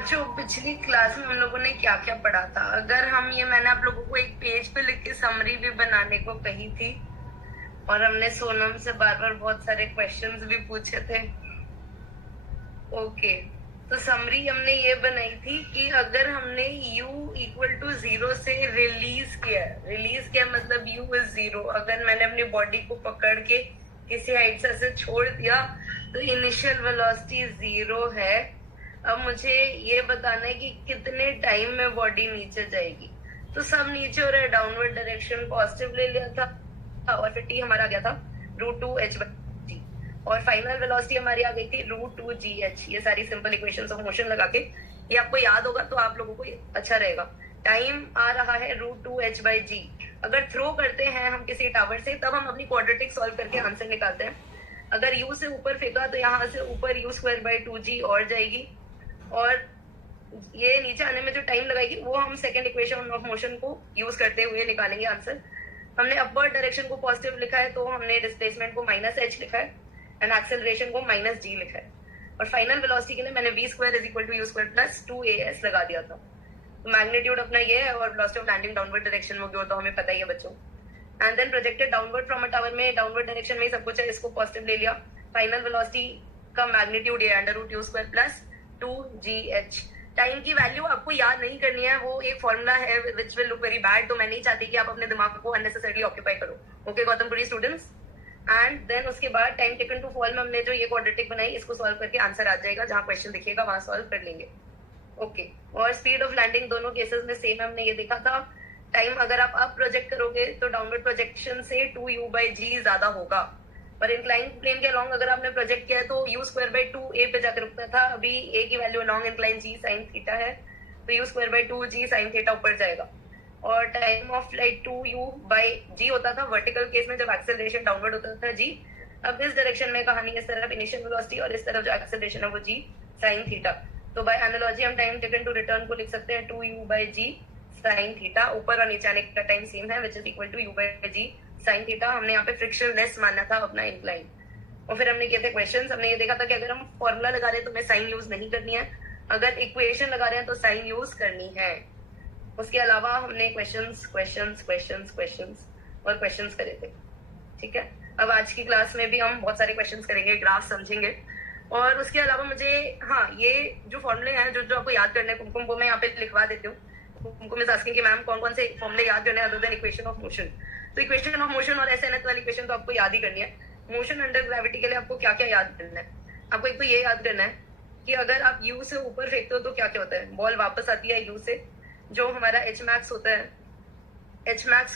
बच्चों, पिछली क्लास में हम लोगों ने क्या क्या पढ़ा था? अगर हम ये मैंने आप लोगों को एक पेज पे लिख के समरी भी बनाने को कही थी, और हमने सोनम से बार बार बहुत सारे क्वेश्चंस भी पूछे थे। ओके, तो समरी हमने ये बनाई थी कि अगर हमने u इक्वल टू 0 से रिलीज किया मतलब u इज 0, अगर मैंने अपनी बॉडी को पकड़ के किसी हाइट से ऐसे छोड़ दिया तो इनिशियल वेलोसिटी 0 है। अब मुझे ये बताना है कि कितने टाइम में बॉडी नीचे जाएगी। तो सब नीचे हो रहा है, डाउनवर्ड डायरेक्शन पॉजिटिव ले लिया था और फिर t हमारा आ गया था √2h/g और फाइनल वेलोसिटी हमारी आ गई थी √2gh। ये सारी सिंपल इक्वेशंस ऑफ मोशन लगा के ये आपको याद होगा तो आप लोगों को अच्छा रहेगा। टाइम आ रहा है √2h/g। अगर थ्रो करते हैं हम किसी टावर से तब हम अपनी क्वाड्रेटिक सॉल्व करके आंसर निकालते हैं। अगर u से ऊपर फेंका तो यहाँ से ऊपर u²/2g और जाएगी, और ये नीचे आने में जो टाइम लगाएगी वो हम सेकंड इक्वेशन ऑफ मोशन को यूज करते हुए निकालेंगे आंसर। हमने अपवर्ड डायरेक्शन को पॉजिटिव लिखा है तो हमने डिस्प्लेसमेंट को -h लिखा है एंड एक्सेलरेशन को -g लिखा है, और फाइनल वेलोसिटी के लिए मैंने v² = u² + 2as लगा दिया था। तो मैग्नीट्यूड अपना ये है और velocity of landing downward direction में हो तो हमें पता ही है बच्चों। And then projected downward from a tower में डाउनवर्ड डायरेक्शन में ही सब कुछ है, इसको पॉजिटिव ले लिया। फाइनल वेलोसिटी का मैग्नीट्यूड ये √u² + 2gh। टाइम की वैल्यू आपको याद नहीं करनी है, वो एक फॉर्मूला है which will look very bad, तो मैं नहीं चाहती कि आप अपने दिमाग को अननेसेसरली ऑक्यूपाई करो। Okay Gautampuri students. And then उसके बाद टाइम टेकन टू फॉल में हमने जो ये क्वाड्रेटिक बनाई इसको सॉल्व करके आंसर आ जाएगा, जहां क्वेश्चन दिखेगा वहां सॉल्व कर लेंगे। ओके, और स्पीड ऑफ लैंडिंग दोनों केसेस में सेम हमने ये देखा था। टाइम अगर आप अप प्रोजेक्ट करोगे तो डाउनवर्ड प्रोजेक्शन से 2u/g ज्यादा होगा, और इंक्लाइन प्लेन के अलॉन्ग अगर आपने प्रोजेक्ट किया है तो u²/2a पे जाकर रुकता था। अभी a की value along incline g sin theta है तो u²/2g sin थीटा ऊपर जाएगा, और टाइम ऑफ फ्लाइट 2u/g होता था वर्टिकल केस में जब एक्सेलरेशन डाउनवर्ड होता था g। अब इस डायरेक्शन में कहानी इस तरफ इनिशियल वेलोसिटी और इस तरफ जो एक्सेलरेशन है वो g sin थीटा। तो बाय एनालॉजी हम टाइम टेकन टू रिटर्न को लिख सकते हैं 2u/g sin थीटा। ऊपर और नीचे आने का टाइम सेम है which is equal to u/g sin theta. हमने यहाँ पे फ्रिक्शनलेस माना था अपना इंक्लाइन, और फिर हमने किए थे क्वेश्चंस। हमने ये देखा था कि अगर हम फॉर्मूला लगा रहे हैं तो हमें साइन यूज नहीं करनी है, अगर इक्वेशन लगा रहे हैं तो साइन यूज करनी है। उसके अलावा हमने क्वेश्चंस और क्वेश्चंस करे थे। ठीक है, अब आज की क्लास में भी हम बहुत सारे क्वेश्चंस करेंगे, ग्राफ समझेंगे, और उसके अलावा मुझे ये जो फॉर्मूले हैं जो आपको याद करने हैं, कुमकुम को मैं यहाँ पे लिखवा देती हूँ। कुमकुम इज आस्किंग कि मैम कौन कौन से फॉर्मूले याद करने other than equation of motion. तो इक्वेशन ऑफ मोशन और एसएनएस वाली इक्वेशन तो आपको याद ही करनी है। मोशन अंडर ग्रेविटी के लिए आपको क्या क्या याद करना है? आपको एक तो ये याद करना है कि अगर आप यू से ऊपर फेंकते हो तो क्या क्या होता है, बॉल वापस आती है यू से, जो हमारा एच मैक्स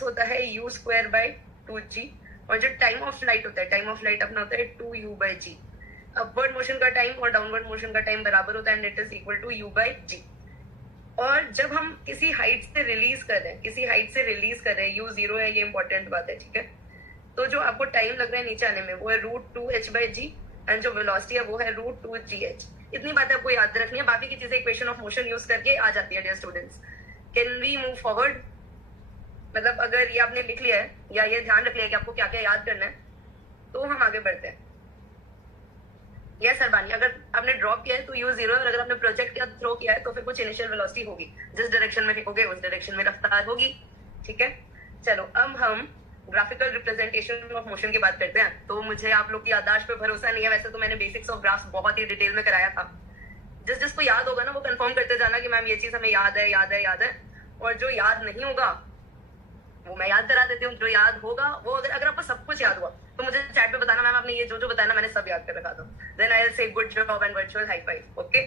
होता है u²/2g, और जो टाइम ऑफ फ्लाइट होता है, टाइम ऑफ फ्लाइट अपना होता है 2u/g। अपवर्ड मोशन का टाइम और डाउनवर्ड मोशन का टाइम बराबर होता है and it is equal to u/g। और जब हम किसी हाइट से रिलीज कर रहे हैं u 0 है, ये इंपॉर्टेंट बात है। ठीक है, तो जो आपको टाइम लग रहा है नीचे आने में वो है √2h/g एंड जो वेलोसिटी है वो है √2gh। इतनी बातें आपको याद रखनी है, बाकी की चीजें इक्वेशन ऑफ मोशन यूज करके आ जाती है dear students. Can we move forward? मतलब अगर ये आपने लिख लिया है या ये ध्यान रख लिया कि आपको क्या क्या याद करना है तो हम आगे बढ़ते हैं। यस सरबानी, अगर आपने ड्रॉप किया है तो u 0 है, और अगर आपने प्रोजेक्ट या थ्रो किया है तो फिर कुछ इनिशियल वेलोसिटी होगी, जिस डायरेक्शन में फेंकोगे उस डायरेक्शन में रफ्तार होगी। ठीक है, चलो अब हम ग्राफिकल रिप्रेजेंटेशन ऑफ मोशन की बात करते हैं। तो मुझे आप लोग की याददाश्त पे भरोसा नहीं है, वैसे तो मैंने बेसिक्स ऑफ ग्राफ्स बहुत ही डिटेल में कराया था। जिसको याद होगा ना वो कंफर्म करते जाना कि मैम ये चीज हमें याद है, और जो याद नहीं होगा वो मैं याद करा देती हूँ। जो याद होगा वो अगर आपको सब कुछ याद हुआ तो मुझे चैट पे बताना मैम आपने ये जो बताया ना मैंने सब याद कर रखा था, then I will say good job and virtual high five. Okay,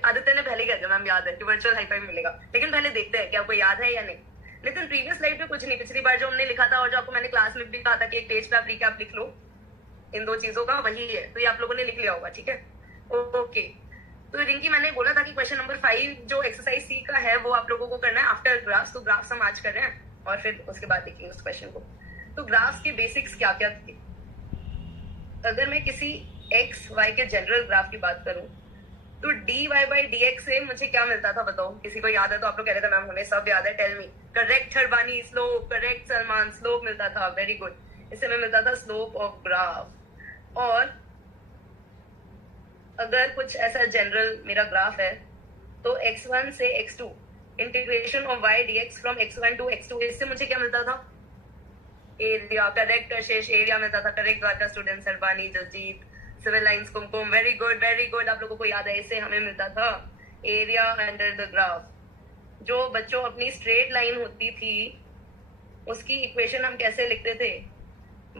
Aditya ने पहले कह दिया मैम याद है कि वर्चुअल हाई फाइव मिलेगा, लेकिन पहले देखते हैं कि आपको याद है या नहीं। लेकिन प्रीवियस स्लाइड पे कुछ नहीं, पिछली बार जो हमने लिखा था और जो आपको मैंने क्लास में भी कहा था कि एक पेज पे आप रिकैप लिख लो इन दो चीजों का, वही है, तो ये आप लोगों ने लिख लिया होगा। ठीक है, ओके। तो रिंकी मैंने बोला था कि क्वेश्चन नंबर 5 जो एक्सरसाइज सी का है वो आप लोगों को करना है आफ्टर ग्राफ्स। तो ग्राफ्स हम आज कर रहे हैं और फिर उसके बाद देखेंगे उस क्वेश्चन को। तो ग्राफ्स के बेसिक्स क्या क्या थे? अगर मैं किसी एक्स वाई के जनरल ग्राफ की बात करूं तो dy/dx से मुझे क्या मिलता था बताओ? किसी को याद है तो आप लोग कह रहे थे मैम हमें सब याद है, tell me. Correct Harbani, slope. Correct Salman, slope मिलता था, वेरी गुड। इससे हमें मिलता था स्लोप ऑफ ग्राफ। और अगर कुछ ऐसा जनरल मेरा ग्राफ है तो x1 से x2 integration of y dx from x1 to x2, इससे मुझे क्या मिलता था? एरिया। करेक्ट कशिश, एरिया मिलता था। Correct Dwarka student, Sarbani, Jasjit, civil lines, Kumkum, very good very good. आप लोगों को याद है, इससे हमें मिलता था एरिया अंडर द ग्राफ। जो बच्चों अपनी स्ट्रेट लाइन होती थी उसकी इक्वेशन हम कैसे लिखते थे?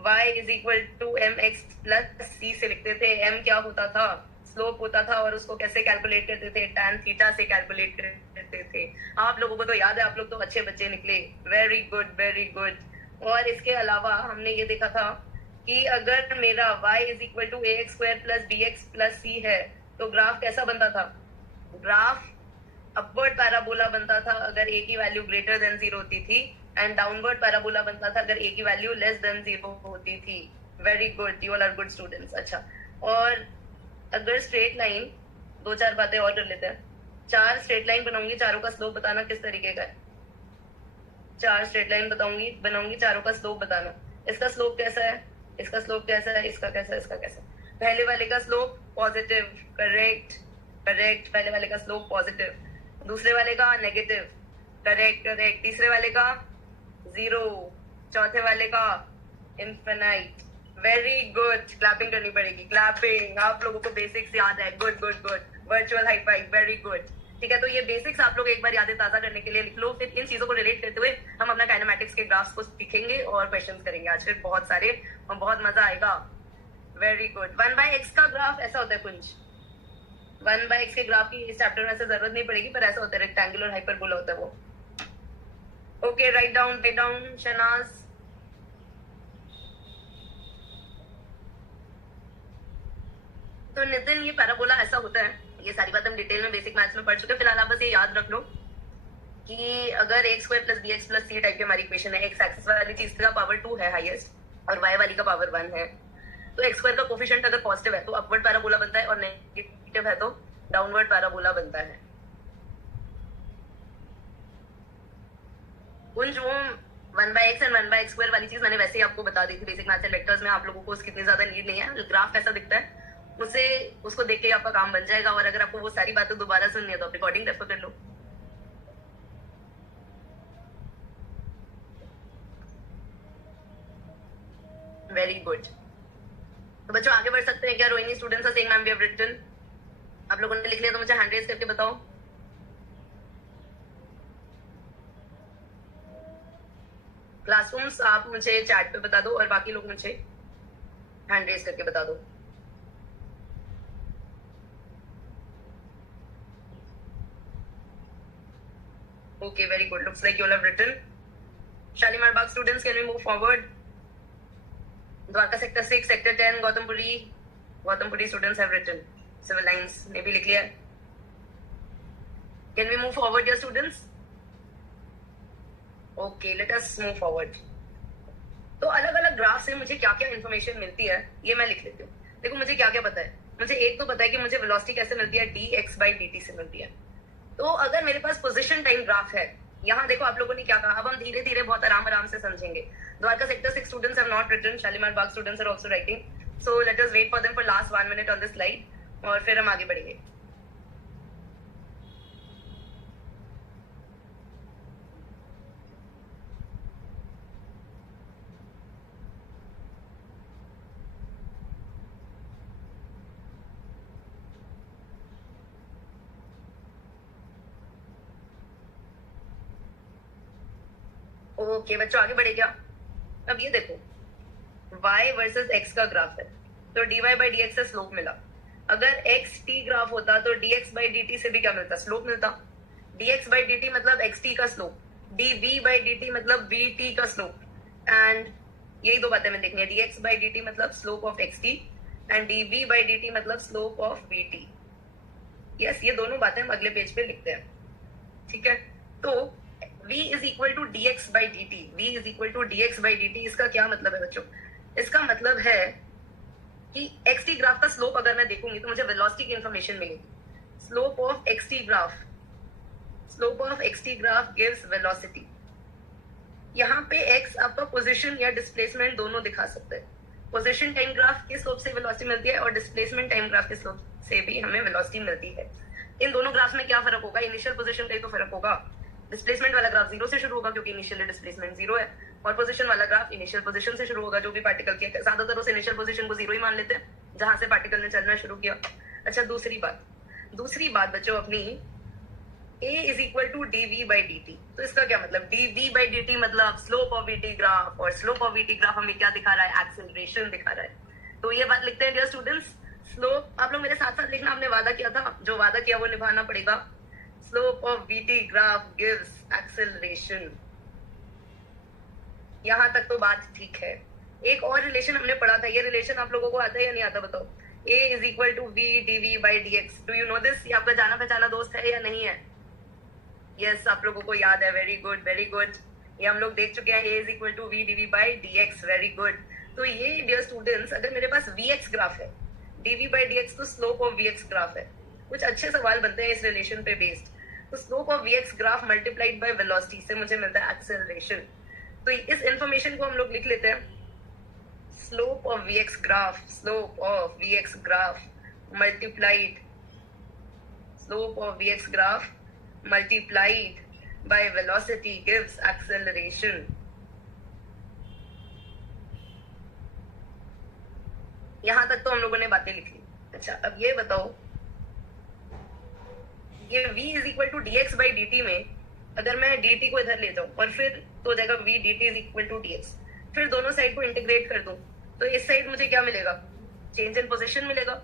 y is equal to m x plus c से लिखते थे। m क्या होता था? स्लोप होता था। और उसको कैसे कैलकुलेट करते थे? tan थीटा से कैलकुलेट करते थे। आप लोगों को तो याद है, आप लोग तो अच्छे बच्चे निकले। Very good very good. और इसके अलावा हमने ये देखा था कि अगर मेरा y is equal to a x square plus B x plus c है तो ग्राफ कैसा बनता था? ग्राफ अपवर्ड पैराबोला बनता था अगर a की वैल्यू ग्रेटर देन 0 होती थी, एंड डाउनवर्ड पैराबोला बनता था अगर a की वैल्यू लेस देन 0 होती थी। Very good, you all are good students. अच्छा, और अगर स्ट्रेट लाइन, दो चार बातें और कर लेते हैं। 4 स्ट्रेट लाइन बनाऊंगी, चारों का स्लोप बताना किस तरीके का है। 4 स्ट्रेट लाइन बनाऊंगी, चारों का स्लोप बताना। इसका स्लोप कैसा है, इसका स्लोप कैसा है, इसका कैसा है, इसका कैसा है। पहले वाले का स्लोप पॉजिटिव, करेक्ट करेक्ट। पहले वाले का स्लोप पॉजिटिव, दूसरे वाले का नेगेटिव, करेक्ट करेक्ट। तीसरे वाले का 0, चौथे वाले का इन्फिनाइट। वेरी गुड, क्लैपिंग करनी पड़ेगी, क्लैपिंग। आप लोगों को बेसिक्स याद है, good good good. Virtual high five, very good. ठीक है, तो ये बेसिक्स आप लोग एक बार यादें ताजा करने के लिए लिख लो। फिर इन चीजों को रिलेट करते हुए हम अपना काइनेमैटिक्स के ग्राफ्स को सीखेंगे और क्वेश्चंस करेंगे आज फिर बहुत सारे, और बहुत मजा आएगा। Very good. 1/x का ग्राफ ऐसा होता है कुंज। 1/x के ग्राफ की इस चैप्टर में ऐसे जरूरत नहीं पड़ेगी, पर ऐसा होता है, रेक्टेंगुलर हाइपरबोला होता है वो। Okay, write down Shahnaz. तो नितिन, ये पैराबोला ऐसा होता है। ये सारी बात हम डिटेल में बेसिक मैथ्स में पढ़ चुके हैं। फिलहाल आप बस ये याद रख लो कि अगर X square plus B x plus C type की हमारी इक्वेशन है, एक्स एक्सिस वाली चीज का पावर 2 है हाईएस्ट और वाई वाली का पावर 1 है, तो एक्स स्क्वायर का कोफिशिएंट अगर पॉजिटिव है तो अपवर्ड पैराबोला बनता है, और नेगेटिव है तो डाउनवर्ड पैराबोला बनता है। कुंज, वो 1/x एंड 1/x स्क्वायर वाली चीज मैंने वैसे ही आपको बता दी थी बेसिक मैथ्स एंड वेक्टर्स में। आप लोगों को उसकी इतनी ज्यादा नीड नहीं है। ग्राफ कैसा दिखता है उसको देख के आपका काम बन जाएगा। और अगर आपको वो सारी बातें दोबारा सुननी है तो आप रिकॉर्डिंग रेफर कर लो। Very good. तो बच्चों आगे बढ़ सकते हैं क्या? Rohini students are saying ma'am we have written. आप लोगों ने लिख लिया तो मुझे हैंड रेज करके बताओ। क्लासरूम्स आप मुझे चैट पे बता दो और बाकी लोग मुझे हैंड रेज करके बता दो। Okay, very good. Looks like you all have written. Shalimar Bagh students, can we move forward? Dwarka sector 6, sector 10, Gautam Puri students have written. Civil lines, maybe लिख लिया। Can we move forward, dear students? Okay, let us move forward. तो अलग अलग graph से मुझे क्या क्या information मिलती है ये मैं लिख लेती हूँ। देखो मुझे क्या क्या पता है। मुझे एक तो पता है कि मुझे वेलोसिटी कैसे मिलती है, dx/dt से मिलती है। तो अगर मेरे पास पोजीशन टाइम ग्राफ है, यहाँ देखो आप लोगों ने क्या कहा। अब हम धीरे धीरे बहुत आराम से समझेंगे। Dwarka sector 6 students have not written, Shalimar Bagh students are also writing, so let us wait for them for last 1 minute on this slide और फिर हम आगे बढ़ेंगे। ओके बच्चों आगे बढ़े क्या? अब ये देखो y वर्सेस x का ग्राफ है, तो dy/dx से स्लोप मिला। अगर xt ग्राफ होता तो dx/dt से भी क्या मिलता? स्लोप मिलता। dx/dt मतलब xt का स्लोप, dv/dt मतलब vt का स्लोप, एंड यही दो बातें मैं देखनी है। dx/dt मतलब slope of xt and dv/dt मतलब स्लोप ऑफ vt। यस, ये दोनों बातें हम अगले पेज पे लिखते हैं। ठीक है, तो v is equal to dx/dt। v is equal to dx/dt इसका क्या मतलब है बच्चों? इसका मतलब है कि xt ग्राफ का स्लोप अगर मैं देखूंगी तो मुझे वेलोसिटी की इंफॉर्मेशन मिलेगी। Slope of xt graph gives velocity. यहाँ पे x आपका पोजीशन या डिस्प्लेसमेंट दोनों दिखा सकते हैं। पोजीशन टाइम ग्राफ के स्लोप से वेलोसिटी मिलती है और डिस्प्लेसमेंट टाइम ग्राफ के स्लोप से भी हमें वेलोसिटी मिलती है। इन दोनों ग्राफ में क्या फर्क होगा, इनिशियल पोजीशन का ही तो फर्क होगा। डिस्प्लेसमेंट वाला ग्राफ 0 से शुरू होगा क्योंकि इनिशियल डिस्प्लेसमेंट 0 है, और पोजीशन वाला ग्राफ इनिशियल पोजीशन से शुरू होगा जो भी पार्टिकल के, ज्यादातर उस इनिशियल पोजीशन को 0 ही मान लेते हैं जहां से पार्टिकल ने चलना शुरू किया। अच्छा, दूसरी बात बच्चों अपनी, A is equal to dv by dt। तो इसका क्या मतलब, dv by dt मतलब स्लोप ऑफ vt ग्राफ, और स्लोप ऑफ vt ग्राफ हमें क्या दिखा रहा है, एक्सेलरेशन दिखा रहा है। तो ये बात लिखते हैं डियर स्टूडेंट्स, स्लोप, आप लोग मेरे साथ साथ लिखना, आपने वादा किया था, जो वादा किया वो निभाना पड़ेगा। Slope of vt graph gives acceleration. यहां तक तो बात ठीक है। एक और रिलेशन हमने पढ़ा था, ये रिलेशन आप लोगों को आता है या नहीं आता बताओ। A is equal to v dv by dx। Do you know this? ये आपका जाना पहचाना दोस्त है या नहीं है? यस, आप लोगों को याद है, वेरी गुड वेरी गुड। ये हम लोग देख चुके हैं, A is equal to v dv by dx, very good. तो ये डियर स्टूडेंट्स, अगर मेरे पास vx ग्राफ है, dv by dx तो स्लोप ऑफ vx ग्राफ है। कुछ अच्छे सवाल बनते हैं इस रिलेशन पे बेस्ड। तो slope of vx graph multiplied by velocity से मुझे मिलता है एक्सेलरेशन। तो इस इंफॉर्मेशन को हम लोग लिख लेते हैं, slope of vx graph multiplied, slope of vx graph multiplied by velocity gives acceleration। यहां तक तो हम लोगों ने बातें लिख ली। अच्छा, अब ये बताओ, ये v is equal to dx by dt में अगर मैं dt को इधर ले जाऊं और फिर तो हो जाएगा v dt is equal to dx, फिर दोनों साइड को इंटीग्रेट कर दूं तो इस साइड मुझे क्या मिलेगा, चेंज इन पोजीशन मिलेगा।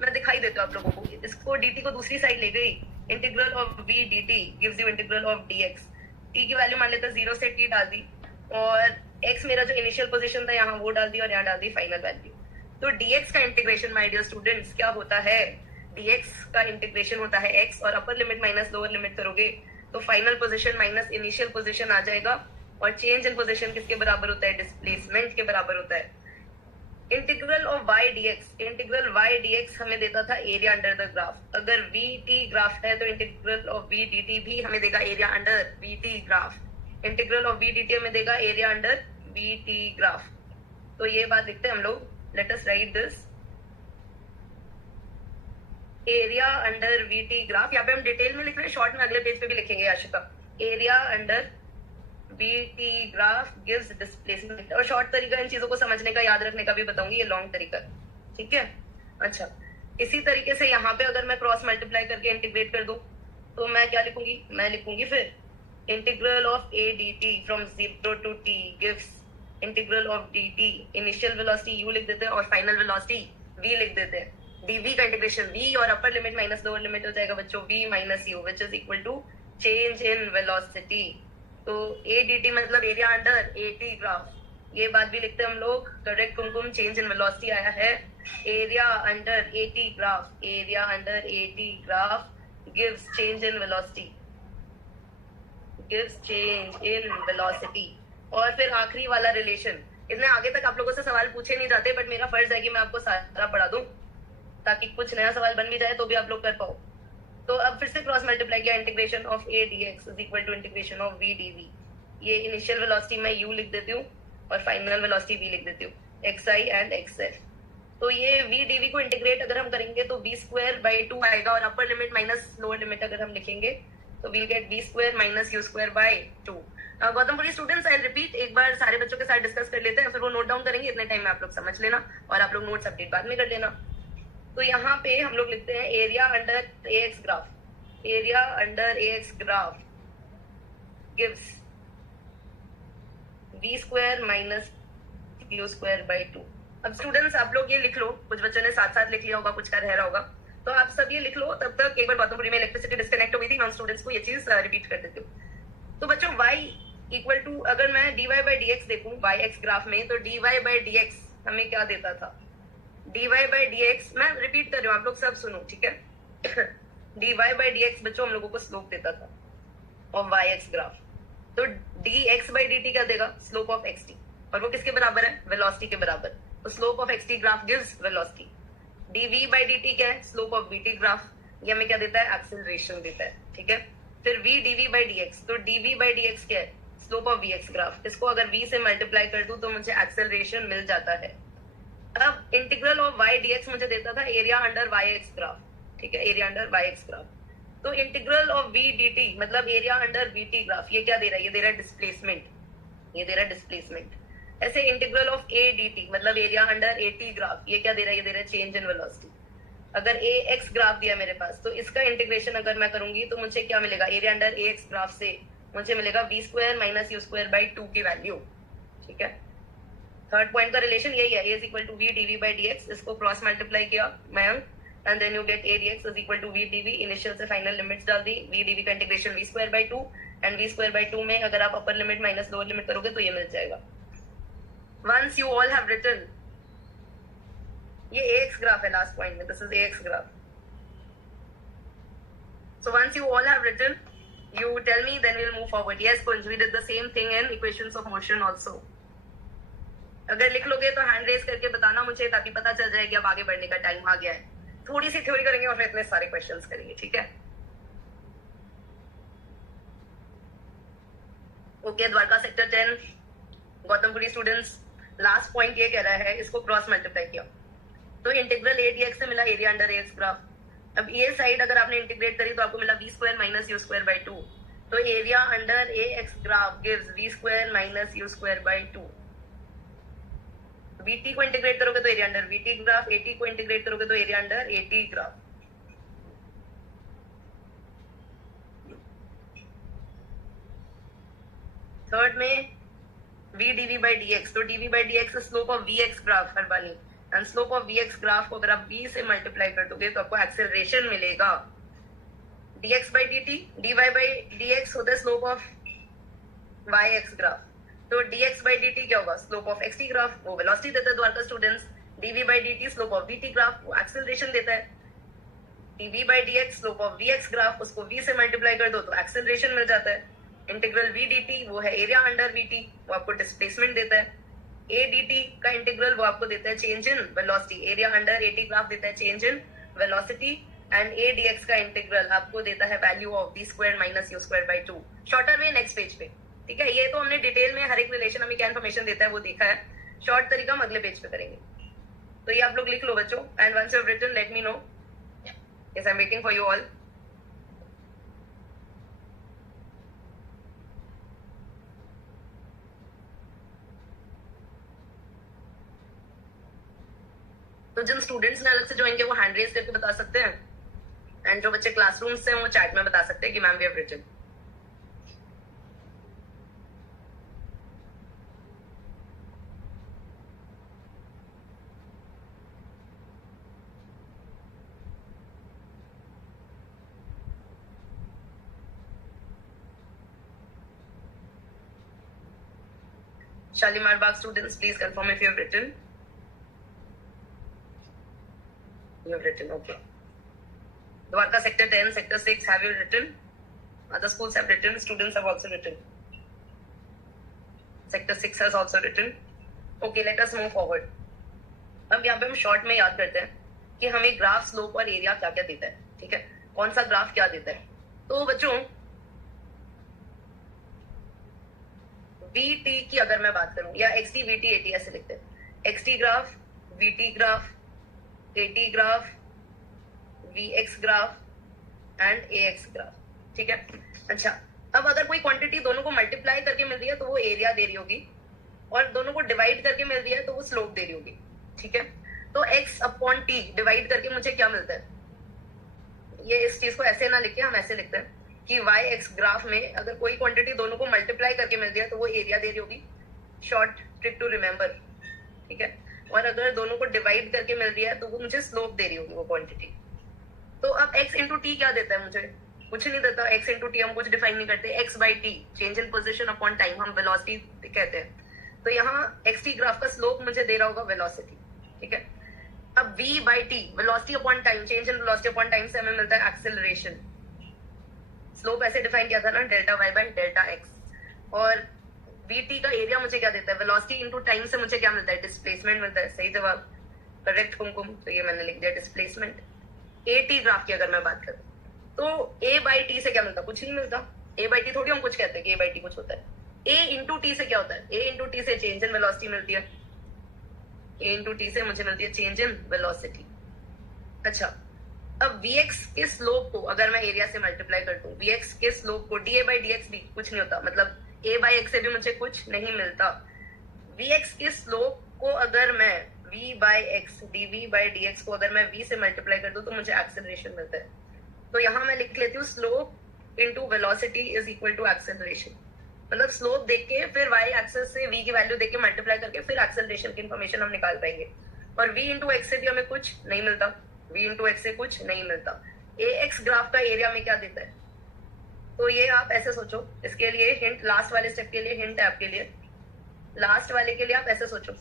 मैं दिखाई देता हूं आप लोगों को, इसको dt को दूसरी साइड ले गई, integral of v dt gives you integral of dx। t की वैल्यू मान लेते हैं 0 से t डाल दी, और x मेरा जो इनिशियल पोजीशन था यहाँ वो डाल दी, और यहाँ डाल दी फाइनल वैल्यू। तो dx का इंटीग्रेशन माय डियर स्टूडेंट्स क्या होता है, dx का इंटीग्रेशन होता है x, और upper limit minus lower limit करोगे तो final position minus initial position आ जाएगा, और चेंज इन पोजीशन किसके बराबर होता है, डिस्प्लेसमेंट के बराबर होता है। Integral of y dx, integral y dx हमें देता था एरिया अंडर द ग्राफ। अगर vt ग्राफ है तो इंटीग्रल ऑफ v dt भी हमें देगा area under vt graph. Integral of v dt हमें देगा एरिया अंडर vt ग्राफ। तो ये बात लिखते हैं हम लोग, let us right this, area under vt graph. यहाँ पे हम डिटेल में लिख रहे हैं, शॉर्ट में अगले पेज पे भी लिखेंगे Ashika. Area under vt graph gives displacement, और शॉर्ट तरीका इन चीजों को समझने का, याद रखने का भी बताऊंगी, ये लॉन्ग तरीका, ठीक है। अच्छा, इसी तरीके से यहाँ पे अगर मैं क्रॉस मल्टीप्लाई करके इंटीग्रेट कर दूं तो मैं क्या लिखूंगी, मैं लिखूंगी फिर integral of a dt from 0 to t gives integral of dt, initial velocity u लिख देते हैं और फाइनल वेलोसिटी v लिख देते हैं। dv का इंटीग्रेशन v और upper limit minus lower limit हो जाएगा बच्चों v minus u which is equal to change in velocity. तो a dt मतलब एरिया अंडर at ग्राफ, ये बात भी लिखते हैं हम लोग, correct Kumkum, change in velocity आया है। Area under at graph, area under at graph gives change in velocity, gives change in velocity. और फिर आखिरी वाला रिलेशन, इसमें आगे तक आप लोगों से सवाल पूछे नहीं जाते, बट मेरा फर्ज है कि मैं आपको सारा पढ़ा दूं ताकि कुछ नया सवाल बन भी जाए तो भी आप लोग कर पाओ। तो अब फिर से क्रॉस मल्टीप्लाई किया, integration of a dx is equal to integration of v dv। ये इनिशियल वेलोसिटी मैं u लिख देती हूँ और फाइनल वेलोसिटी v लिख देती हूँ, xi एंड xf। तो ये v dv को इंटीग्रेट अगर हम करेंगे तो v स्क्वायर बाई 2 आएगा, और upper limit minus lower limit अगर हम लिखेंगे तो we'll get v square minus u square by 2। Gautampuri students, I repeat, एक बार सारे बच्चों के साथ डिस्कस कर लेते हैं, फिर वो नोट डाउन करेंगे, इतने टाइम में आप लोग समझ लेना और आप लोग नोट्स अपडेट बाद में कर लेना। तो यहाँ पे हम लोग लिखते हैं area under ax graph, area under ax graph gives v square minus u square by 2। अब स्टूडेंट्स आप लोग ये लिख लो, कुछ बच्चों ने साथ साथ लिख लिया होगा, कुछ का रह रहा होगा, तो आप सब ये लिख लो। तब तक एक बार गौतमपुरी में इलेक्ट्रिसिटी डिस्कनेक्ट हो गई थी, नॉन स्टूडेंट्स को ये चीज रिपीट कर देती हूँ। तो बच्चों y इक्वल टू, अगर मैं dy बाई dx देखूं yx ग्राफ में, तो dy बाई dx हमें क्या देता था, dy बाई dx, मैं रिपीट कर रही हूँ, आप लोग सब सुनो, ठीक है। dy बाई dx बच्चों हम लोगों को स्लोप देता था और yx ग्राफ, तो dx बाई dt क्या देगा, स्लोप ऑफ xt, और वो किसके बराबर है, वेलोसिटी के बराबर। तो slope of xt graph gives velocity. dv by dt क्या है, स्लोप ऑफ vt ग्राफ, ये हमें क्या देता है, एक्सेलरेशन देता है, ठीक है। फिर v dv बाई dx, तो dv बाई dx क्या है, स्लोप ऑफ vx ग्राफ, इसको अगर v से मल्टीप्लाई कर दूं तो मुझे एक्सेलरेशन मिल जाता है। अब इंटीग्रल ऑफ y dx मुझे देता था एरिया अंडर yx ग्राफ, ठीक है, एरिया अंडर yx ग्राफ। तो integral of v d t मतलब area under v t graph, ये क्या दे रहा है? ये दे रहा है डिस्प्लेसमेंट, ये दे रहा है डिस्प्लेसमेंट। ऐसे integral of a d t मतलब area under a t graph, ये क्या दे रहा है? ये दे रहा है चेंज इन वेलोसिटी। अगर ए एक्स ग्राफ दिया मेरे पास, तो इसका इंटीग्रेशन अगर मैं करूंगी तो मुझे क्या मिलेगा? एरिया अंडर ए एक्स ग्राफ से मुझे मिलेगा V square minus you square by 2 की वैल्यू। ठीक है, थर्ड पॉइंट का रिलेशन यही है, a is equal to v d v by d x. इसको क्रॉस मल्टीप्लाई किया Mayank, and then you get a dx is equal to v d v. Initial से final limits डाल दी, वी डीवी का integration v square by 2, and v square by 2 में अगर आप upper limit minus lower limit करोगे तो ये मिल जाएगा। Once you all have written, ये ax ग्राफ है लास्ट पॉइंट में, this is ax graph. So once you all have written, you tell me, then we'll move forward. Yes, Kunj, we did the same thing in equations of motion also. अगर लिख लोगे तो hand raise करके बताना मुझे, ताकि पता चल जाए कि अब आगे बढ़ने का टाइम आ गया है। थोड़ी सी थ्योरी करेंगे और फिर इतने सारे क्वेश्चंस करेंगे, ठीक है? Okay, Dwarka sector 10, Gautampuri students, last point ये कह रहा है, इसको क्रॉस मल्टीप्लाई किया तो इंटीग्रल ए डी एक्स से मिला एरिया अंडर ए एक्स ग्राफ। अब ये साइड अगर आपने इंटीग्रेट करी तो आपको मिला v square minus you square by 2। तो area under A x graph gives v square minus you square by 2। V t को इंटीग्रेट करोगे तो area under VT graph, a t को इंटीग्रेट करोगे तो area under a t graph. Third में v d v by d x, तो d v by d x slope of v x graph Harbani, and slope of v x graph को अगर आप v से multiply कर दोगे तो आपको एक्सेलरेशन मिलेगा dx by dt, dy by dx होता है स्लोप ऑफ yx ग्राफ। तो dx by dt क्या होगा? स्लोप ऑफ xt ग्राफ, वो वेलोसिटी देता है Dwarka students. dv by dt slope of vt graph, वो एक्सेलरेशन देता है। dv by dx slope of vx graph, उसको v से मल्टीप्लाई कर दो तो एक्सेलरेशन मिल जाता है। इंटीग्रल v dt वो है एरिया अंडर vt, वो आपको डिस्प्लेसमेंट देता है। a dt का इंटीग्रल वो आपको देता है change in velocity, area under a t graph देता है change in velocity, and a dx का इंटीग्रल आपको देता है value of v square minus you square by 2। Shorter way next page पे, ठीक है? ये तो हमने डिटेल में हर एक रिलेशन हमें क्या इन्फॉर्मेशन देता है वो देखा है, शॉर्ट तरीका हम अगले पेज पे करेंगे। तो ये आप लोग लिख लो बच्चों, and once you have written let me know. Yes, I am waiting for you all. तो जिन स्टूडेंट्स ने अलग से ज्वाइन किया वो हैंड रेज करके बता सकते हैं, एंड जो बच्चे क्लासरूम से हैं वो चैट में बता सकते हैं कि ma'am we have written. Shalimar Bagh students, please confirm if you have written. You have written, okay. Dwarka sector 10, sector 6, have you written? Other schools have written, students have also written. Sector 6 has also written. Okay, let us move forward. अब यहाँ पे हम short में याद करते हैं कि हमें ग्राफ, स्लोप और एरिया क्या क्या देता है, ठीक है? कौन सा ग्राफ क्या देता है? तो बच्चों VT की अगर मैं बात करूं, या XT VT AT ऐसे लिखते हैं, XT graph, VT graph, AT graph, VX graph and AX graph, ठीक है? अच्छा, अब अगर कोई क्वांटिटी दोनों को मल्टीप्लाई करके मिल रही है तो वो एरिया दे रही होगी, और दोनों को डिवाइड करके मिल रही है तो वो स्लोप दे रही होगी, ठीक है? तो x अपॉन t डिवाइड करके मुझे क्या मिलता है? ये इस चीज को ऐसे ना लिखे, हम ऐसे लिखते हैं कि yx ग्राफ में अगर कोई क्वांटिटी दोनों को मल्टीप्लाई करके मिल रही है तो वो एरिया दे रही होगी, शॉर्ट ट्रिक टू रिमेम्बर, ठीक है? और अगर दोनों को डिवाइड करके मिल रही है तो वो मुझे स्लोप दे रही होगी वो क्वांटिटी। तो अब x इंटू टी क्या देता है मुझे? कुछ नहीं देता। x इंटू टी हम कुछ डिफाइन नहीं करते, x by T change in position upon time, हम वेलोसिटी कहते हैं। तो यहाँ xt ग्राफ का स्लोप मुझे दे रहा होगा वेलोसिटी, ठीक है? अब v by T velocity upon time, change in velocity upon time से हमें मिलता है एक्सेलरेशन। स्लोप ऐसे डिफाइन किया था ना, delta Y by delta X. और vt का एरिया मुझे क्या देता है? वेलोसिटी इनटू टाइम से मुझे क्या मिलता है? डिस्प्लेसमेंट मिलता है। सही जवाब, करेक्ट कुमकुम। तो ये मैंने लिख दिया डिस्प्लेसमेंट। at ग्राफ की अगर मैं बात करूं तो a बाई टी से क्या मिलता? कुछ नहीं मिलता। a बाई टी थोड़ी हम कुछ कहते हैं कि a बाई टी कुछ होता है। a इंटू टी से क्या होता है? a इंटू टी से चेंज इन वेलोसिटी मिलती है। a इंटू टी से मुझे मिलती है चेंज इन वेलोसिटी। अच्छा, अब vx के स्लोप को अगर मैं एरिया से मल्टीप्लाई कर दूं, vx के स्लोप को dA by dx भी कुछ नहीं होता, मतलब a by x से भी मुझे कुछ नहीं मिलता। vx के स्लोप को अगर मैं v by x dv by dx को अगर मैं v से मल्टीप्लाई कर दूं तो मुझे एक्सेलरेशन मिलता है। तो यहाँ मैं लिख लेती हूँ slope into velocity is equal to acceleration. मतलब स्लोप देख के फिर y एक्सिस से v की वैल्यू देख के मल्टीप्लाई करके फिर एक्सेलरेशन की इन्फॉर्मेशन हम निकाल पाएंगे। और v इंटू एक्स से भी हमें कुछ नहीं मिलता, v इंटू एक्स से कुछ नहीं मिलता। ax ग्राफ का एरिया में क्या देता है, तो ये आप ऐसे सोचो, इसके लिए हिंट, लास्ट वाले स्टेप के लिए हिंट है आपके लिए। लास्ट वाले के लिए आप ऐसे सोचो,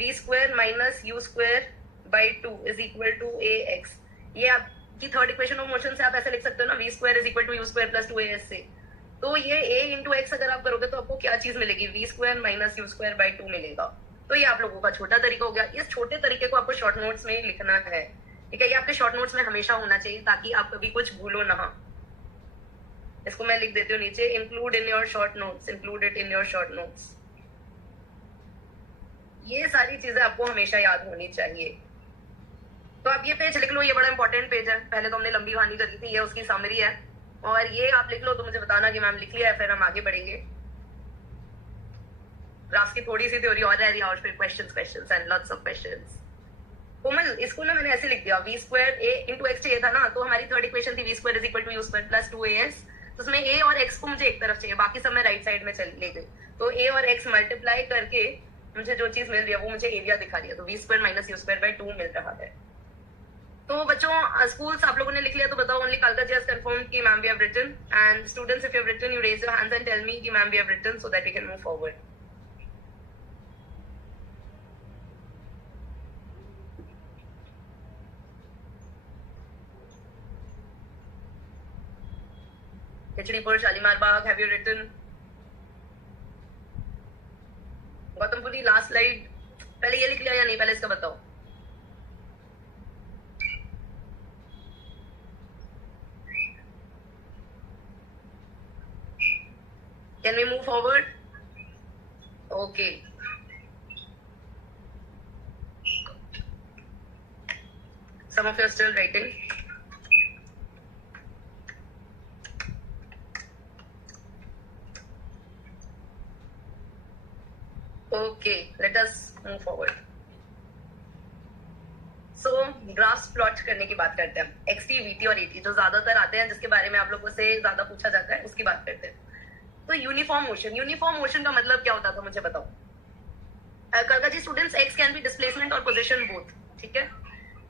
v square minus you square by 2 is equal to ax। ये आपकी थर्ड इक्वेशन ऑफ मोशन से आप ऐसे लिख सकते हो ना, v square is equal to you square plus 2as से। तो ये a इंटू एक्स अगर आप करोगे तो आपको क्या चीज मिलेगी, v square minus you square by 2 मिलेगा। तो ये आप लोगों का छोटा तरीका हो गया। इस छोटे तरीके को आपको शॉर्ट नोट्स में लिखना है, ठीक है। ये आपके शॉर्ट नोट्स में हमेशा होना चाहिए ताकि आप कभी कुछ भूलो ना। इसको मैं लिख देती हूँ नीचे, include in your short notes, include it in your short notes. ये सारी चीजें आपको हमेशा याद होनी चाहिए। तो आप ये पेज लिख लो, ये बड़ा इंपॉर्टेंट पेज है। पहले तो हमने लंबी कहानी करी थी, ये उसकी समरी है। और ये आप लिख लो तो मुझे बताना कि मैम लिख लिया है, फिर हम आगे बढ़ेंगे। ग्राफ की थोड़ी सी थ्योरी और रह रही है, और फिर questions and lots of questions. Komal, इसको ना मैंने ऐसे लिख दिया, v square a into x चाहिए था ना, तो हमारी थर्ड इक्वेशन थी v square is equal to you square plus 2as। तो उसमें a और x को मुझे एक तरफ चाहिए, बाकी सब मैं राइट साइड में ले गई। तो a और x मल्टीप्लाई करके मुझे जो चीज मिल रही है वो मुझे एरिया दिखा रही है। तो v square minus you square by 2 मिल रहा है। तो बच्चों, स्कूल्स आप लोगों ने लिख लिया तो बताओ, ओनली कालका जी हैज कंफर्म्ड कि ma'am we have written. And students, if you have written, you raise your hands and tell me कि ma'am we have written, so that we can move forward. Khichripur, Shalimar Bagh, have you written? Gautampuri, last slide, पहले ये लिख लिया या नहीं, पहले इसका बताओ। Can we move forward? Okay. Some of you are still writing. Okay, let us move forward. So, graphs plot करने की बात करते हैं। XT, VT और AT जो ज्यादातर आते हैं, जिसके बारे में आप लोगों से ज्यादा पूछा जाता है, उसकी बात करते हैं। तो यूनिफॉर्म मोशन का मतलब क्या होता था मुझे बताओ। Kaka ji, students, x can be displacement और पोजीशन बोथ, ठीक है।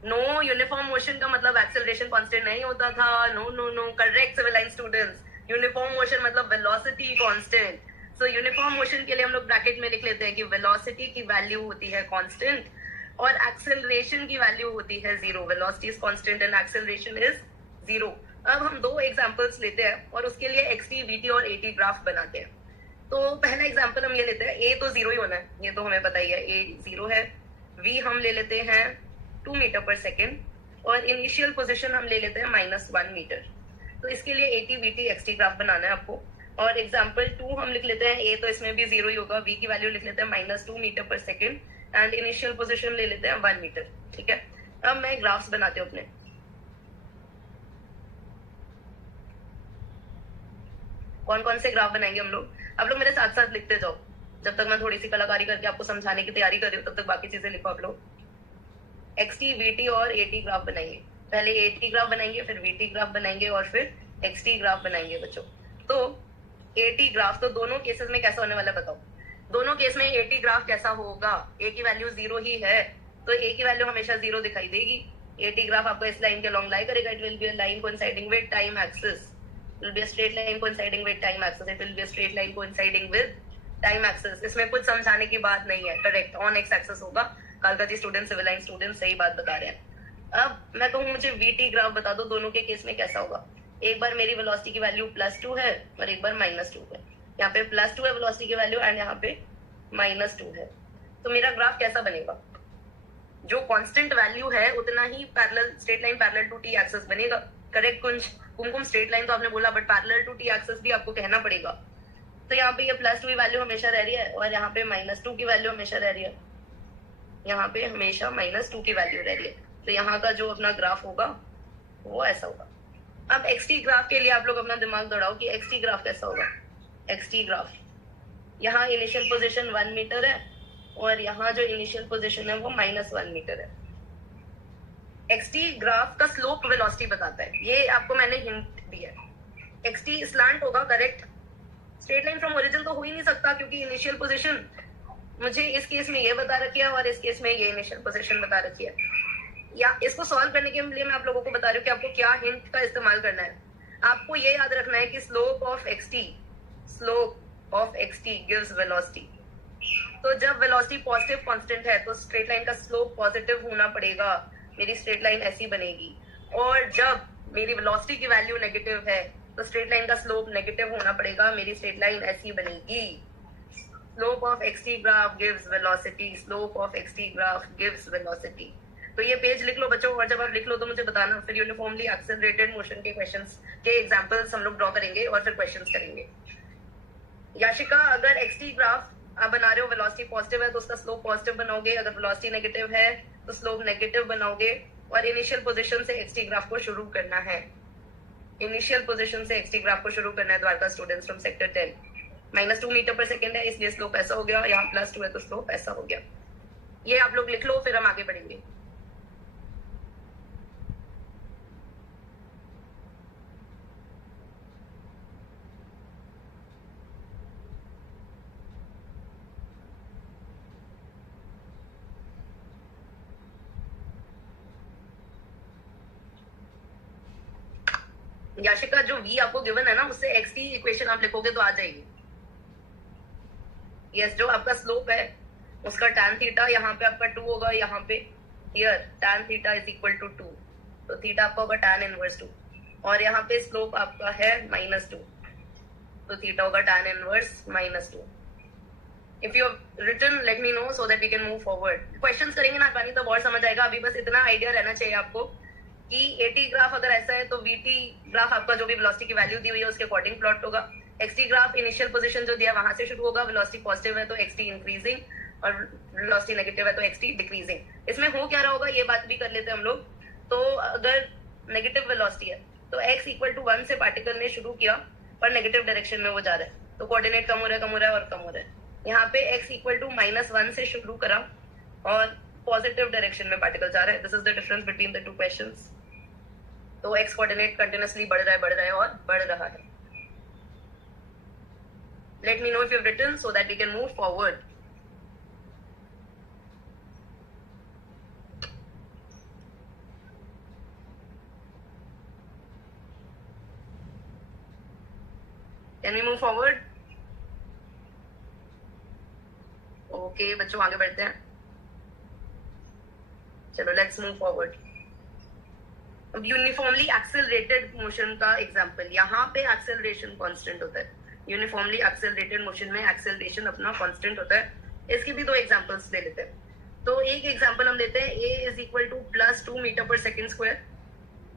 नो, यूनिफॉर्म मोशन का मतलब एक्सेलरेशन कांस्टेंट नहीं होता था। No no no, correct civil line students. Uniform motion मतलब velocity constant. So uniform motion के लिए हम लोग ब्रैकेट में लिख लेते हैं कि वेलोसिटी की वैल्यू होती है कांस्टेंट और एक्सेलरेशन की वैल्यू होती है 0। Velocity is constant and acceleration is 0। अब हम दो एग्जांपल्स लेते हैं और उसके लिए XT, VT और AT ग्राफ बनाते हैं। तो पहला एग्जांपल हम ये लेते हैं, A तो 0 ही होना है, ये तो हमें पता ही है, A 0 है। V हम ले लेते हैं 2 मीटर पर सेकेंड और इनिशियल पोजीशन हम ले लेते हैं -1 मीटर। तो इसके लिए AT, VT, XT ग्राफ बनाना है आपको। और एग्जाम्पल 2 हम लिख लेते हैं, A तो इसमें भी 0 ही होगा, V की वैल्यू लिख लेते हैं -2 metre per second and initial position ले लेते हैं 1 मीटर, ठीक है। अब मैं ग्राफ्स बनाते हूँ अपने। कौन कौन से ग्राफ बनाएंगे हम लोग, आप लोग मेरे साथ साथ लिखते जाओ। जब तक मैं थोड़ी सी कलाकारी करके आपको समझाने की तैयारी कर रही हूँ तब तक बाकी चीजें लिखो आप लोग। XT, VT और AT ग्राफ बनाएंगे। पहले AT ग्राफ बनाएंगे, फिर VT ग्राफ बनाएंगे और फिर XT ग्राफ बनाएंगे बच्चों। तो AT ग्राफ तो दोनों केसेस में कैसा होने वाला बताओ। दोनों केस में AT ग्राफ कैसा होगा, A की वैल्यू 0 ही है तो A की वैल्यू हमेशा 0 दिखाई देगी। AT ग्राफ आपको इस लाइन के लॉन्ग लाई करेगा। It will be a line coinciding with time axis. It will be a straight line coinciding with time axis. It will be a straight line coinciding with time axis. इसमें कुछ समझाने की बात नहीं है, correct, on x axis होगा। कालका जी student, civil line student सही बात बता रहे हैं। अब मैं कहूँ मुझे VT ग्राफ बता दो, दोनों के केस में कैसा होगा। एक बार मेरी वेलोसिटी की वैल्यू +2 है और एक बार -2 है। यहाँ पे +2 है वेलोसिटी की वैल्यू एंड यहाँ पे -2 है। तो मेरा ग्राफ कैसा बनेगा, जो कांस्टेंट वैल्यू है उतना ही parallel, straight line parallel to t axis बनेगा, करेक्ट। कुमकुम, स्ट्रेट लाइन तो आपने बोला but parallel to t axis भी आपको कहना पड़ेगा। तो यहाँ पे ये +2 की वैल्यू हमेशा रह रही है और यहाँ पे -2 की वैल्यू हमेशा रह रही है। यहाँ पे हमेशा -2 की वैल्यू रह रही है। तो यहाँ का जो अपना ग्राफ होगा वो ऐसा होगा। अब एक्सटी ग्राफ के लिए आप लोग अपना दिमाग दौड़ाओ कि एक्सटी ग्राफ कैसा होगा। एक्सटी ग्राफ, यहाँ इनिशियल पोजीशन 1 मीटर है और यहाँ जो इनिशियल पोजीशन है वो -1 मीटर है। एक्सटी ग्राफ का स्लोप वेलोसिटी बताता है, ये आपको मैंने हिंट दिया है। एक्सटी स्लैंट होगा, correct. Straight line from origin तो हो ही नहीं सकता क्योंकि इनिशियल पोजीशन मुझे इस केस में ये बता रखी है और इस केस में ये इनिशियल पोजीशन बता रखी है। या इसको सॉल्व करने के लिए मैं आप लोगों को बता रही हूँ कि आपको क्या हिंट का इस्तेमाल करना है। आपको ये याद रखना है कि slope of X T gives velocity. तो जब वेलोसिटी पॉजिटिव कांस्टेंट है तो स्ट्रेट लाइन का स्लोप पॉजिटिव होना पड़ेगा, मेरी स्ट्रेट लाइन ऐसी बनेगी। और जब मेरी वेलोसिटी की वैल्यू नेगेटिव है तो स्ट्रेट लाइन का स्लोप नेगेटिव होना पड़ेगा, मेरी स्ट्रेट लाइन ऐसी बनेगी। Slope of X T graph gives velocity, slope of X T graph gives velocity. तो ये पेज लिख लो बच्चों, और जब आप लिख लो तो मुझे बताना। फिर यूनिफॉर्मली एक्सेलरेटेड मोशन के क्वेश्चंस के एग्जांपल्स हम लोग ड्रॉ करेंगे और फिर क्वेश्चंस करेंगे। याशिका, अगर एक्सटी ग्राफ आप बना रहे हो, वेलोसिटी पॉजिटिव है तो उसका स्लोप पॉजिटिव बनाओगे, अगर वेलोसिटी नेगेटिव है तो स्लोप नेगेटिव बनाओगे। और इनिशियल पोजीशन से एक्सटी ग्राफ को शुरू करना है। इनिशियल पोजीशन से एक्सटी ग्राफ को शुरू करना है Dwarka students from sector 10। -2 metre per second है इसलिए स्लोप ऐसा हो गया, यहाँ +2 है तो स्लोप ऐसा हो गया। ये आप लोग लिख लो, फिर हम आगे बढ़ेंगे। याशिका, जो v आपको गिवन है ना, उससे x की इक्वेशन आप लिखोगे तो आ जाएगी। यस, जो आपका स्लोप है उसका tan थीटा यहाँ पे आपका 2 होगा, यहाँ पे here tan theta is equal to 2, तो थीटा आपका होगा tan इनवर्स 2। और यहाँ पे स्लोप आपका है -2, तो थीटा होगा tan inverse -2। If you have written, let me know so that we can move forward. Questions करेंगे ना पानी, तब और समझ आएगा। अभी बस इतना आइडिया रहना चाहिए आपको कि AT ग्राफ अगर ऐसा है तो VT ग्राफ आपका जो भी वेलोसिटी की वैल्यू दी हुई है उसके अकॉर्डिंग प्लॉट होगा। XT ग्राफ इनिशियल पोजीशन जो दिया वहां से शुरू होगा, वेलोसिटी पॉजिटिव है तो XT इंक्रीजिंग और वेलोसिटी नेगेटिव है तो XT डिक्रीजिंग। इसमें हो क्या रहा होगा ये बात भी कर लेते हैं हम लोग। तो अगर नेगेटिव वेलोसिटी है तो x = 1 से पार्टिकल ने शुरू किया पर नेगेटिव डायरेक्शन में वो जा रहा है, तो कोऑर्डिनेट कम हो रहा है और कम हो रहा है। यहाँ पे x = -1 से शुरू करा और पॉजिटिव डायरेक्शन में पार्टिकल जा रहा है। This is the difference between the two questions. तो x कोऑर्डिनेट कंटिन्यूअसली बढ़ रहा है और बढ़ रहा है। Let me know if you have written so that we can move forward. Can we move forward? Okay बच्चों, आगे बढ़ते हैं। चलो लेट्स मूव फॉरवर्ड। अब यूनिफॉर्मली एक्सेलरेटेड मोशन का एग्जांपल, यहाँ पे एक्सेलरेशन कांस्टेंट होता है। यूनिफॉर्मली एक्सेलरेटेड मोशन में एक्सेलरेशन अपना कांस्टेंट होता है। इसकी भी दो एग्जांपल्स ले लेते हैं। तो एक एग्जांपल हम लेते हैं, a = +2 metre per second square.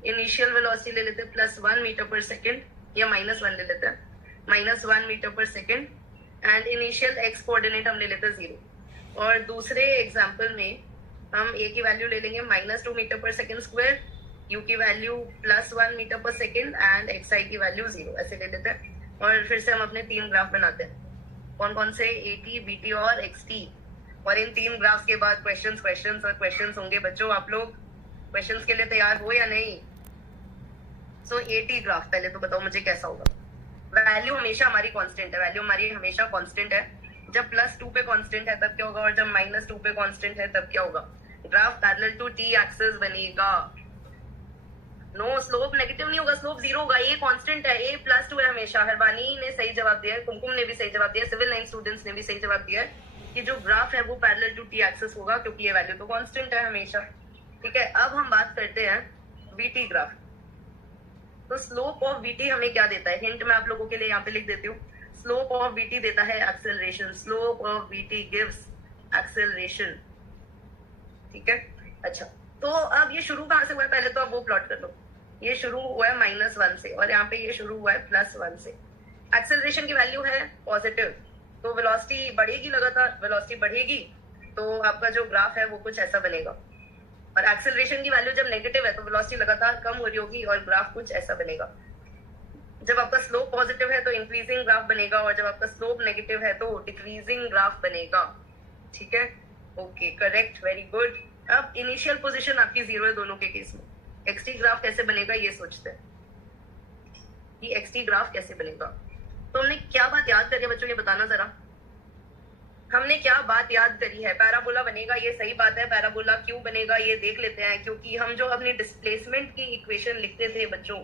Initial velocity ले लेते हैं +1 मीटर पर सेकेंड, या -1 ले लेते हैं, -1 metre per second. And initial x coordinate हम ले लेते हैं 0। और दूसरे एग्जांपल में हम a की वैल्यू ले लेंगे -2 metre per second square, u की value +1 metre per second and xi की वैल्यू 0, ऐसे ले लेते हैं। और फिर से हम अपने 3 ग्राफ बनाते हैं। कौन कौन से? AT, BT और XT। और इन 3 ग्राफ्स के बाद क्वेश्चंस होंगे। बच्चों आप लोग क्वेश्चंस के लिए तैयार हो या नहीं? सो AT ग्राफ पहले तो बताओ मुझे कैसा होगा। वैल्यू हमेशा हमारी कांस्टेंट है, वैल्यू हमारी हमेशा कांस्टेंट है। जब +2 पे कांस्टेंट है तब क्या होगा, और जब -2 पे कांस्टेंट है तब क्या होगा? Graph parallel to T axis बनेगा। नो, स्लोप नेगेटिव नहीं होगा, स्लोप 0 होगा। ये कांस्टेंट है, a +2 है हमेशा। हरवानी ने सही जवाब दिया है, कुमकुम ने भी सही जवाब दिया है, सिविल लाइन स्टूडेंट्स ने भी सही जवाब दिया है कि जो ग्राफ है वो पैरेलल टू T एक्सिस होगा, क्योंकि ये वैल्यू तो कांस्टेंट है हमेशा। ठीक है, अब हम बात करते हैं VT ग्राफ। तो स्लोप ऑफ VT हमें क्या देता है? हिंट मैं आप लोगों के लिए यहाँ पे लिख देती हूँ। स्लोप ऑफ VT देता है acceleration. Slope of VT gives acceleration. ठीक है, अच्छा तो अब ये शुरू कहाँ से हुआ है? पहले तो आप वो प्लॉट कर लो। ये शुरू हुआ है -1 से और यहाँ पे ये शुरू हुआ है +1 से। एक्सेलरेशन की वैल्यू है पॉजिटिव, तो वेलोसिटी बढ़ेगी, लगातार वेलोसिटी बढ़ेगी तो आपका जो ग्राफ है वो कुछ ऐसा बनेगा। और एक्सेलरेशन की वैल्यू जब नेगेटिव है तो वेलोसिटी लगातार कम हो रही होगी और ग्राफ कुछ ऐसा बनेगा। जब आपका स्लोप पॉजिटिव है तो इंक्रीजिंग ग्राफ बनेगा और जब आपका स्लोप नेगेटिव है तो डिक्रीजिंग ग्राफ बनेगा। ठीक है, ओके, करेक्ट, वेरी गुड। अब इनिशियल पोजीशन आपकी 0 है दोनों के केस में। एक्सटी ग्राफ कैसे बनेगा ये सोचते हैं कि एक्सटी ग्राफ कैसे बनेगा। तो हमने क्या बात याद करी है बच्चों, ये बताना जरा। हमने क्या बात याद करी है? पैराबोला बनेगा, ये सही बात है। पैराबोला क्यों बनेगा ये देख लेते हैं, क्योंकि हम जो अपनी डिस्प्लेसमेंट की इक्वेशन लिखते थे बच्चों,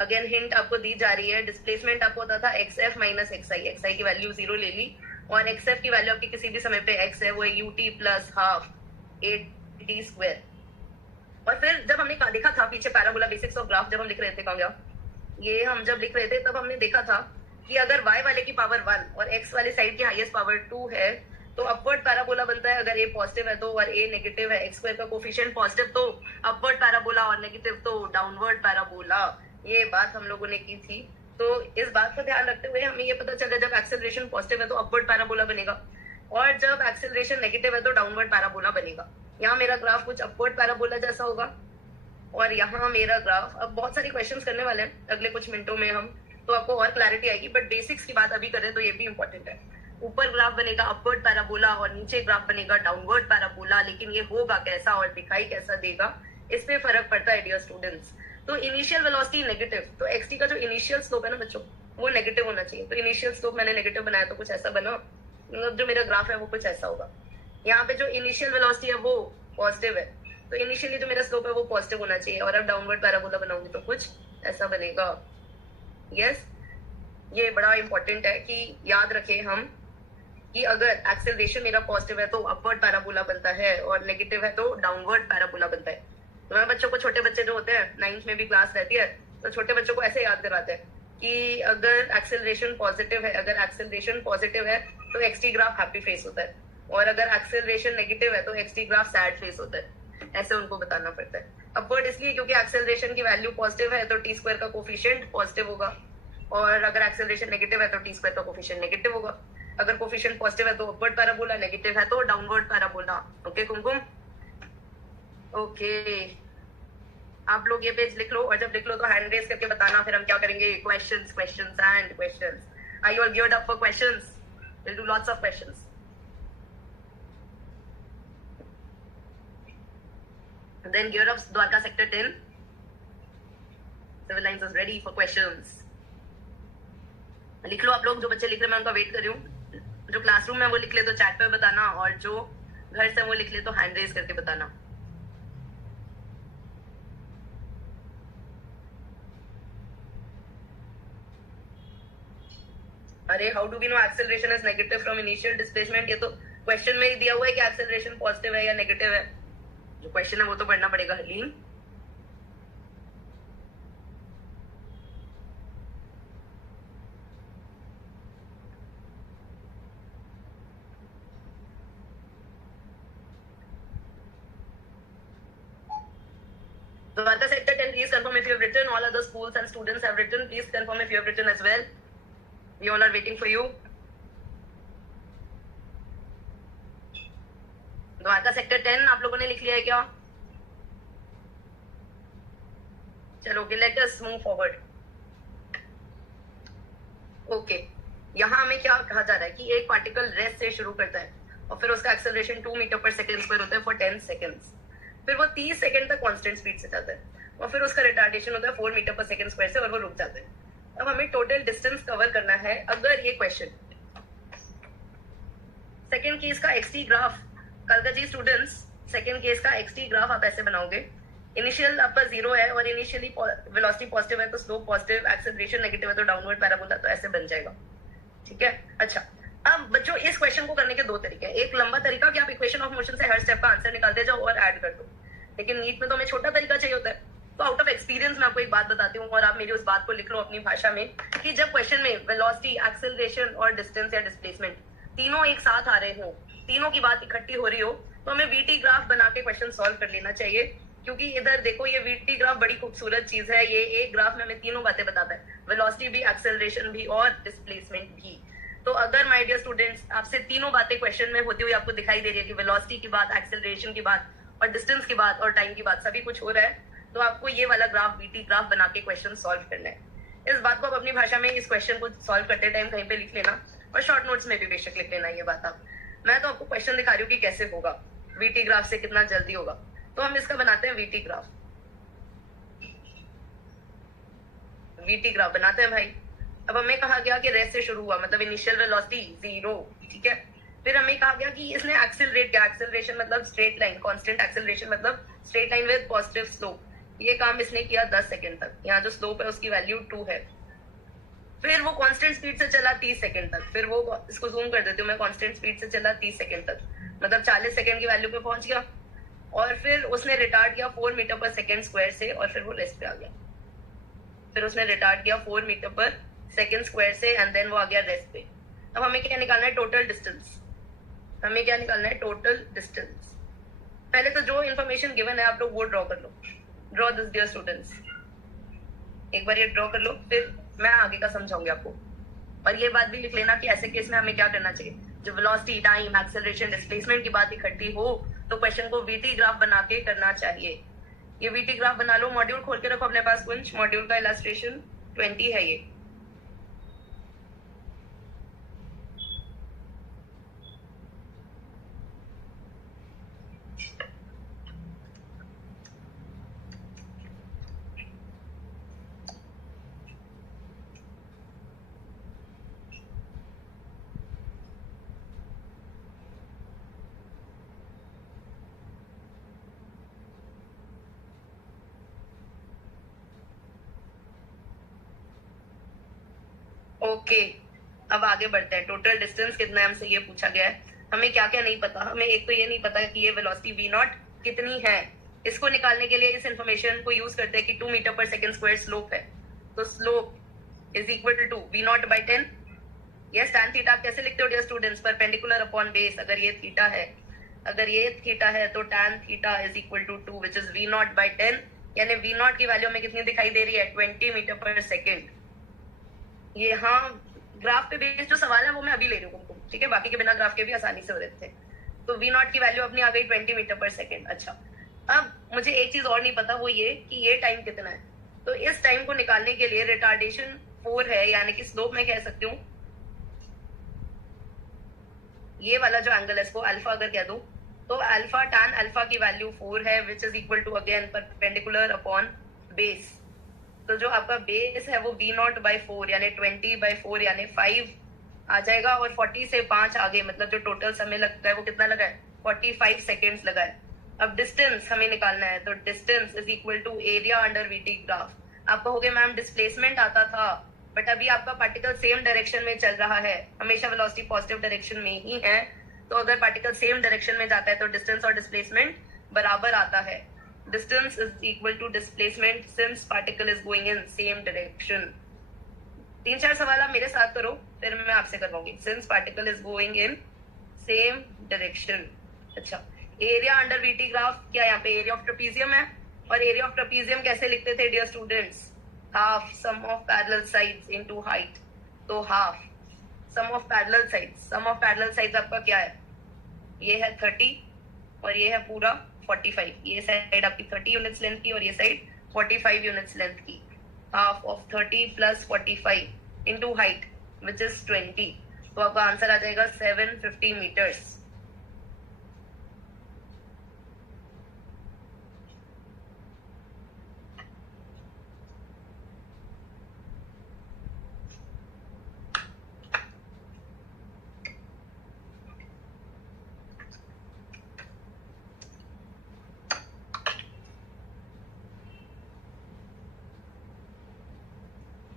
अगेन हिंट आपको दी जा रही है, डिस्प्लेसमेंट आपको होता था xf माइनस xi, xi की वैल्यू 0 ले ली और xf की वैल्यू आपकी किसी भी समय पे x है, वो है ut plus half 8t square. और फिर जब हमने देखा था पीछे पैराबोला बेसिक्स ऑफ ग्राफ जब हम लिख रहे थे, कहाँ गया ये, हम जब लिख रहे थे तब हमने देखा था कि अगर y वाले की पावर 1 और x वाले साइड की हाईएस्ट पावर 2 है तो अपवर्ड पैराबोला बनता है। अगर a पॉजिटिव है तो और a नेगेटिव है, x स्क्वायर का कोफिशिएंट पॉजिटिव तो अपवर्ड पैराबोला और नेगेटिव तो डाउनवर्ड पैराबोला। ये बात हम लोगों ने की थी। तो इस बात को ध्यान रखते हुए हमें ये पता चला जब एक्सेलरेशन पॉजिटिव है तो अपवर्ड पैराबोला बनेगा और जब एक्सेलरेशन नेगेटिव है तो डाउनवर्ड पैराबोला बनेगा। यहाँ मेरा ग्राफ कुछ अपवर्ड पैराबोला जैसा होगा और यहाँ मेरा ग्राफ, अब बहुत सारे क्वेश्चंस करने वाले हैं अगले कुछ मिनटों में हम, तो आपको और क्लैरिटी आएगी, बट बेसिक्स की बात अभी करें तो ये भी इंपॉर्टेंट है। ऊपर ग्राफ बनेगा अपवर्ड पैराबोला और नीचे ग्राफ बनेगा डाउनवर्ड पैराबोला, लेकिन ये होगा कैसा और दिखाई कैसा देगा इस पे फर्क पड़ता है डियर स्टूडेंट्स। तो इनिशियल वेलोसिटी नेगेटिव, तो एक्सटी का जो इनिशियल स्लोप है ना बच्चों वो नेगेटिव होना चाहिए। तो इनिशियल स्लोप मैंने नेगेटिव बनाया तो कुछ ऐसा बना, मतलब जो मेरा ग्राफ है वो कुछ ऐसा होगा। यहाँ पे जो इनिशियल वेलोसिटी है वो पॉजिटिव है तो इनिशियली जो मेरा स्लोप है वो पॉजिटिव होना चाहिए और अब डाउनवर्ड पैराबोला बनाऊंगी तो कुछ ऐसा बनेगा। यस, ये बड़ा इंपॉर्टेंट है कि याद रखें हम कि अगर एक्सेलरेशन मेरा पॉजिटिव है तो अपवर्ड पैराबोला बनता है और नेगेटिव है तो डाउनवर्ड पैराबोला बनता है। तो मैं बच्चों को, छोटे बच्चे जो होते हैं 9th में भी क्लास रहती है तो छोटे बच्चों को ऐसे याद कराते हैं कि अगर एक्सेलरेशन पॉजिटिव है, अगर एक्सेलरेशन पॉजिटिव है तो एक्सटी ग्राफ हैप्पी फेस होता है और अगर एक्सेलरेशन नेगेटिव है तो एक्सटी ग्राफ सैड फेस होता है। ऐसे उनको बताना पड़ता है। अपवर्ड इसलिए क्योंकि एक्सेलरेशन की वैल्यू पॉजिटिव है तो टी स्क्वायर का कोफिशिएंट पॉजिटिव होगा और अगर एक्सेलरेशन नेगेटिव है तो टी स्क्वायर का कोफिशिएंट नेगेटिव होगा। अगर कोफिशिएंट पॉजिटिव है तो अपवर्ड पैराबोला, नेगेटिव है तो डाउनवर्ड पैराबोला। ओके कुमकुम, ओके, आप लोग ये पेज लिख लो और जब लिख लो तो हैंड रेज करके बताना, फिर हम क्या करेंगे, questions questions and questions. Are you all geared up for questions? Will do lots of questions. Then gear up Dwarka sector 10. Civil lines is ready for questions. लिख लो आप लोग, जो बच्चे लिख रहे हैं मैं उनका वेट कर रही हूँ। जो क्लासरूम में वो लिख ले तो चैट पे बताना और जो घर से वो लिख ले तो हैंड रेज करके बताना। अरे how do we know acceleration is negative from initial displacement? ये तो क्वेश्चन में ही दिया हुआ है कि एक्सेलरेशन पॉजिटिव है या नेगेटिव है। जो क्वेश्चन है वो तो पढ़ना पड़ेगा haleem. Dwarka sector 10, please confirm if you have written. All other schools and students have written. Please confirm if you have written as well. We all are waiting for you. Dwarka sector 10 आप लोगों ने लिख लिया है क्या? चलो let us move forward. Okay, यहाँ हमें क्या कहा जा रहा है कि एक पार्टिकल रेस्ट से शुरू करता है और फिर उसका acceleration 2 metre per second square होता है फॉर 10 सेकेंड्स। फिर वो 30 सेकंड तक कांस्टेंट स्पीड से जाता है और फिर उसका रिटार्डेशन होता है 4 मीटर पर सेकेंड स्क्वायर से और वो रुक जाता है। अब हमें टोटल डिस्टेंस कवर करना है। अगर ये क्वेश्चन सेकेंड केस का एक्सटी ग्राफ, कल जी स्टूडेंट्स, सेकेंड केस का एक्सटी ग्राफ आप ऐसे बनाओगे, इनिशियल आपका 0 है और इनिशियली वेलोसिटी पॉजिटिव है तो स्लोप पॉजिटिव, एक्सेलरेशन नेगेटिव है तो डाउनवर्ड पैराबोला, तो ऐसे बन जाएगा। ठीक है, अच्छा अब बच्चों इस क्वेश्चन को करने के दो तरीके हैं। एक लंबा तरीका कि आप इक्वेशन ऑफ मोशन से हर स्टेप का आंसर निकालते जाओ और ऐड कर दो, लेकिन नीट में तो हमें छोटा तरीका चाहिए होता है। तो आउट ऑफ एक्सपीरियंस मैं आपको एक बात बताती हूँ और आप मेरी उस बात को लिख लो अपनी भाषा में कि जब क्वेश्चन में वेलोसिटी, एक्सेलरेशन और डिस्टेंस या डिस्प्लेसमेंट तीनों एक साथ आ रहे हो, तीनों की बात इकट्ठी हो रही हो, तो हमें वीटी ग्राफ बना के क्वेश्चन सॉल्व कर लेना चाहिए। क्योंकि इधर देखो ये वीटी ग्राफ बड़ी खूबसूरत चीज है। ये एक ग्राफ में हमें तीनों बातें बताता है, वेलोसिटी भी, एक्सेलरेशन भी और डिस्प्लेसमेंट भी। तो अगर माय डियर स्टूडेंट्स आपसे तीनों बातें क्वेश्चन में होती हुई आपको दिखाई दे रही है कि वेलोसिटी की बात, एक्सेलरेशन की बात और डिस्टेंस की बात और टाइम की बात सभी कुछ हो रहा है, तो आपको ये वाला ग्राफ वीटी ग्राफ बना के क्वेश्चन सॉल्व करना है। इस बात को आप अपनी भाषा में इस क्वेश्चन को सॉल्व करते टाइम कहीं पे लिख लेना और शॉर्ट नोट्स में भी बेशक लिख लेना ये बात आप। मैं तो आपको क्वेश्चन दिखा रही हूँ कि कैसे होगा, वीटी ग्राफ से कितना जल्दी होगा। तो हम इसका बनाते हैं वीटी ग्राफ। वीटी ग्राफ बनाते हैं भाई। अब हमें कहा गया कि रेस्ट से शुरू हुआ, मतलब इनिशियल वेलोसिटी 0, ठीक है। फिर हमें कहा गया कि इसने एक्सेलरेट किया, एक्सेलरेशन मतलब स्ट्रेट लाइन, कांस्टेंट एक्सेलरेशन मतलब straight line with positive slope. ये काम इसने किया 10 सेकंड तक। यहाँ जो स्लोप है उसकी वैल्यू 2 है। फिर वो कांस्टेंट स्पीड से चला 30 सेकंड तक। फिर वो, इसको जूम कर देती हूँ मैं, कांस्टेंट स्पीड से चला 30 सेकंड तक, मतलब 40 सेकंड की वैल्यू पे पहुंच गया। और फिर उसने रिटार्ड किया 4 मीटर पर सेकंड स्क्वायर से, और फिर वो रेस्ट पे आ गया। फिर उसने रिटार्ड किया 4 मीटर पर सेकंड स्क्वायर से, एंड देन वो आ गया रेस्ट पे। अब हमें क्या निकालना है? Total distance. हमें क्या निकालना है? Total distance. पहले तो जो इन्फॉर्मेशन गिवन है आप लोग वो ड्रॉ कर लो। Draw this dear students. एक बार ये ड्रॉ कर लो, फिर मैं आगे का समझाऊंगी आपको। और ये बात भी लिख लेना कि ऐसे केस में हमें क्या करना चाहिए। जब वेलोसिटी, टाइम, एक्सेलरेशन, डिस्प्लेसमेंट की बात इकट्ठी हो तो क्वेश्चन को वीटी ग्राफ बना के करना चाहिए। ये वीटी ग्राफ बना लो, मॉड्यूल खोल के रखो अपने पास कुछ, मॉड्यूल का इलस्ट्रेशन 20 है ये। ओके, अब आगे बढ़ते हैं। टोटल डिस्टेंस कितना है हमसे ये पूछा गया है। हमें क्या क्या नहीं पता। हमें एक तो ये नहीं पता कि ये वेलोसिटी वी नॉट कितनी है। इसको निकालने के लिए इस इंफॉर्मेशन को यूज करते हैं कि 2 मीटर पर सेकंड स्क्वायर स्लोप है, तो slope is equal to v not by 10। Yes, tan theta कैसे लिखते हो dear students? Perpendicular upon base. अगर ये थीटा है, अगर ये थीटा है तो tan theta is equal to 2 which is v not by 10। यानी वी नॉट की वैल्यू हमें कितनी दिखाई दे रही है? 20 मीटर पर सेकेंड। ये हाँ, ग्राफ पे बेस्ड जो सवाल है वो मैं अभी ले रही हूँ तुमको, ठीक है। बाकी के बिना ग्राफ के भी आसानी से हो रहे थे। तो वी नॉट की वैल्यू अपनी आ गई 20 मीटर पर सेकेंड। अच्छा, अब मुझे एक चीज और नहीं पता, वो ये कि ये टाइम कितना है। तो इस टाइम को निकालने के लिए रिटार्डेशन 4 है, यानी कि स्लोप मैं कह सकती हूँ ये वाला जो एंगल है इसको अल्फा अगर कह दूं तो अल्फा tan अल्फा की वैल्यू 4 है, which is equal to again perpendicular upon base. तो जो आपका बेस है वो b नॉट बाई 4 यानी 20 बाई 4 यानी 5 आ जाएगा, और 40 से 5 आगे मतलब जो टोटल समय लगता है वो कितना लगा है? 45 सेकेंड्स लगा है। अब डिस्टेंस हमें निकालना है, तो distance is equal to area under VT graph. आप कहोगे मैम डिस्प्लेसमेंट आता था, बट अभी आपका पार्टिकल सेम डायरेक्शन में चल रहा है, हमेशा वेलोसिटी पॉजिटिव डायरेक्शन में ही है। तो अगर पार्टिकल सेम डायरेक्शन में जाता है तो डिस्टेंस और डिस्प्लेसमेंट बराबर आता है। Distance is equal to displacement since particle is going in same direction. 3-4 सवाल आप मेरे साथ करो, फिर मैं आपसे करवाऊंगी। Since particle is going in same direction. अच्छा, एरिया अंडर वीटी ग्राफ क्या यहाँ पे एरिया ऑफ ट्रेपीजियम है, और एरिया ऑफ ट्रेपीजियम कैसे लिखते थे dear students? Half sum of parallel sides into height. तो half sum of parallel sides, sum of parallel sides आपका क्या है? ये है 30 और ये है पूरा 45। ये साइड आपकी 30 यूनिट्स लेंथ की और ये साइड 45 यूनिट्स लेंथ की। Half of 30 plus 45 into height which is 20। तो आपका आंसर आ जाएगा 750 meters.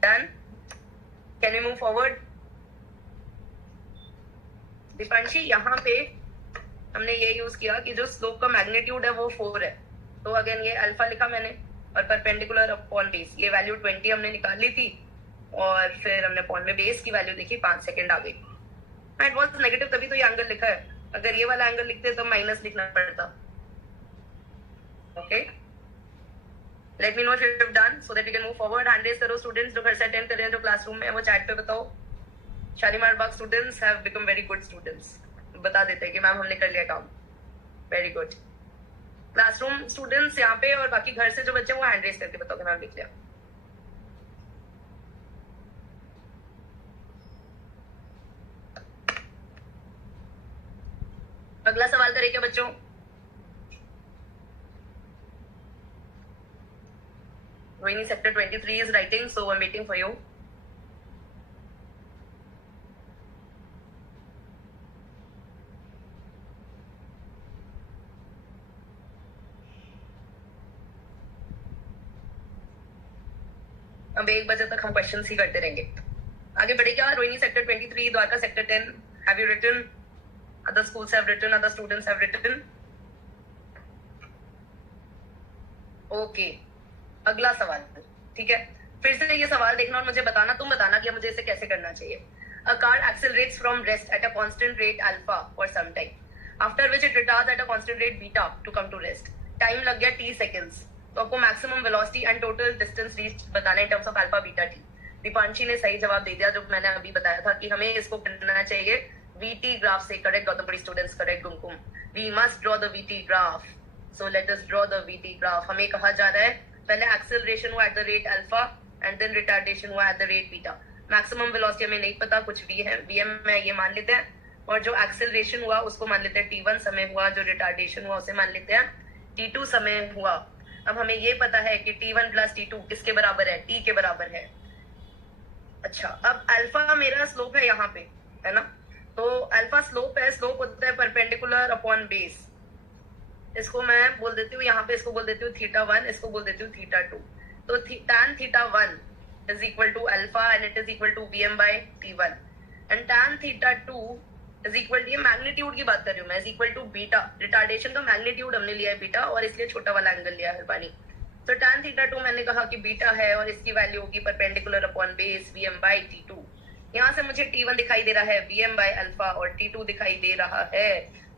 Done? Can we move forward? Deepanshi, यहाँ पे हमने ये यूज किया कि जो स्लोप का मैग्नीट्यूड है वो 4 है। तो अगेन ये अल्फा लिखा मैंने, और परपेंडिकुलर अपॉन बेस ये वैल्यू 20 हमने निकाल ली थी, और फिर हमने अपॉन में बेस की वैल्यू देखी 5 सेकेंड आ गई। इट वॉज नेगेटिव, तभी तो ये एंगल लिखा है। अगर ये वाला एंगल लिखते तो माइनस लिखना पड़ता। Okay, let me know if you have done so that we can move forward. Hand raise करो स्टूडेंट्स जो घर से अटेंड कर रहे हैं, जो क्लासरूम में है वो चैट पे बताओ। Shalimar Bagh students have become very good students, बता देते हैं कि मैम हमने कर लिया काम। Very good. क्लासरूम स्टूडेंट्स यहाँ पे और बाकी घर से जो बच्चे वो हैंड रेस करके बताओ कि मैम लिख लिया। अगला सवाल करें क्या बच्चों? Rohini sector 23 is writing, so I'm waiting for you. अब 1 बजे तक हम क्वेश्चंस ही करते रहेंगे। आगे बढ़े क्या? Rohini sector 23, Dwarka sector 10, have you written? Other schools have written, other students have written? Okay, अगला सवाल, ठीक है। फिर से ये सवाल देखना और मुझे बताना, तुम बताना कि मुझे इसे कैसे करना चाहिए। A car accelerates from rest at a constant rate alpha for some time, after which it retards at a constant rate beta to come to rest. Time लग गया t seconds, तो आपको maximum velocity and total distance reach बताना है in terms of alpha beta T. Deepanshi ने सही जवाब दे दिया, जो मैंने अभी बताया था कि हमें इसको करना चाहिए वीटी ग्राफ से। Correct Gautampuri students, correct Kumkum. We must draw the v t graph, so let us draw the v t graph. हमें कहा जा रहा है पहले एक्सेलरेशन हुआ at the rate alpha and then retardation हुआ at the rate beta. Maximum velocity हमें नहीं पता, कुछ भी है वीएम में ये मान लेते हैं, और जो एक्सेलरेशन हुआ उसको मान लेते हैं t1 समय हुआ, जो रिटार्डेशन हुआ उसे मान लेते हैं t2 समय हुआ। अब हमें ये पता है कि t1 प्लस t2 किसके बराबर है? t के बराबर है। अच्छा, अब अल्फा मेरा स्लोप है यहाँ पे, है ना, तो अल्फा स्लोप है, स्लोप होता है परपेंडिकुलर अपॉन बेस। इसको मैं बोल देती हूँ यहाँ पे, इसको बोल देती हूँ θ1, इसको बोल देती हूँ θ2। तो tan θ1 is equal to alpha and it is equal to Vm by T1 and tan θ2 is equal to, ये मैग्नीट्यूड की बात कर रही हूँ मैं, is equal to beta. Retardation का मैग्नीट्यूड हमने लिया है बीटा और इसलिए छोटा वाला एंगल लिया है पानी। तो tan θ2 मैंने कहा कि बीटा है और इसकी वैल्यू होगी perpendicular upon base Vm by T2। यहाँ से मुझे T1 दिखाई दे रहा है Vm by अल्फा और T2 दिखाई दे रहा है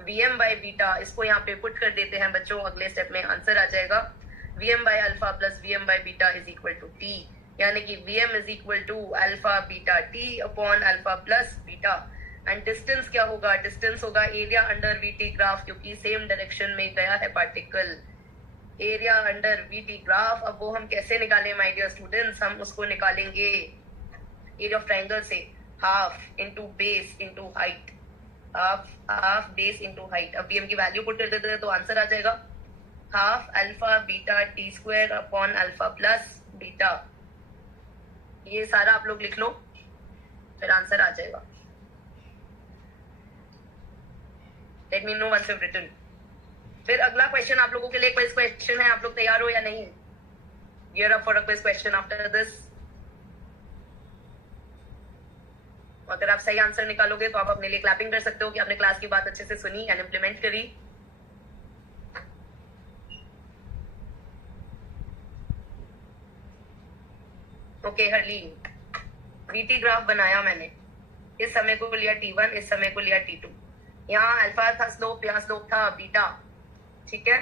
Vm by बीटा। इसको यहाँ पे पुट कर देते हैं बच्चों, अगले स्टेप में आंसर आ जाएगा Vm by alpha plus Vm by beta is equal to T, यानी कि Vm is equal to alpha beta T upon alpha plus beta. And distance क्या होगा? डिस्टेंस होगा एरिया अंडर वीटी ग्राफ, क्योंकि same direction में गया है particle. Area under VT graph, अब वो हम कैसे निकालें माय डियर स्टूडेंट्स? हम उसको निकालेंगे एरिया ऑफ ट्राइंगल से, half into base into height, half base into height. अब Vm की वैल्यू पुट कर देते हैं तो आंसर आ जाएगा half alpha beta T square upon alpha plus beta. ये सारा आप लोग लिख लो, फिर आंसर आ जाएगा। Let me know once you have written. फिर अगला क्वेश्चन आप लोगों के लिए क्विज क्वेश्चन है, आप लोग तैयार हो या नहीं? Gear up for a quiz question after this. अगर आप सही आंसर निकालोगे तो आप अपने लिए क्लैपिंग कर सकते हो कि आपने क्लास की बात अच्छे से सुनी एंड इम्प्लीमेंट करी। ओके हरलीन, वीटी ग्राफ बनाया मैंने, इस समय को लिया T1, इस समय को लिया T2। यहाँ अल्फा था स्लोप, यहाँ स्लोप था बीटा, ठीक है।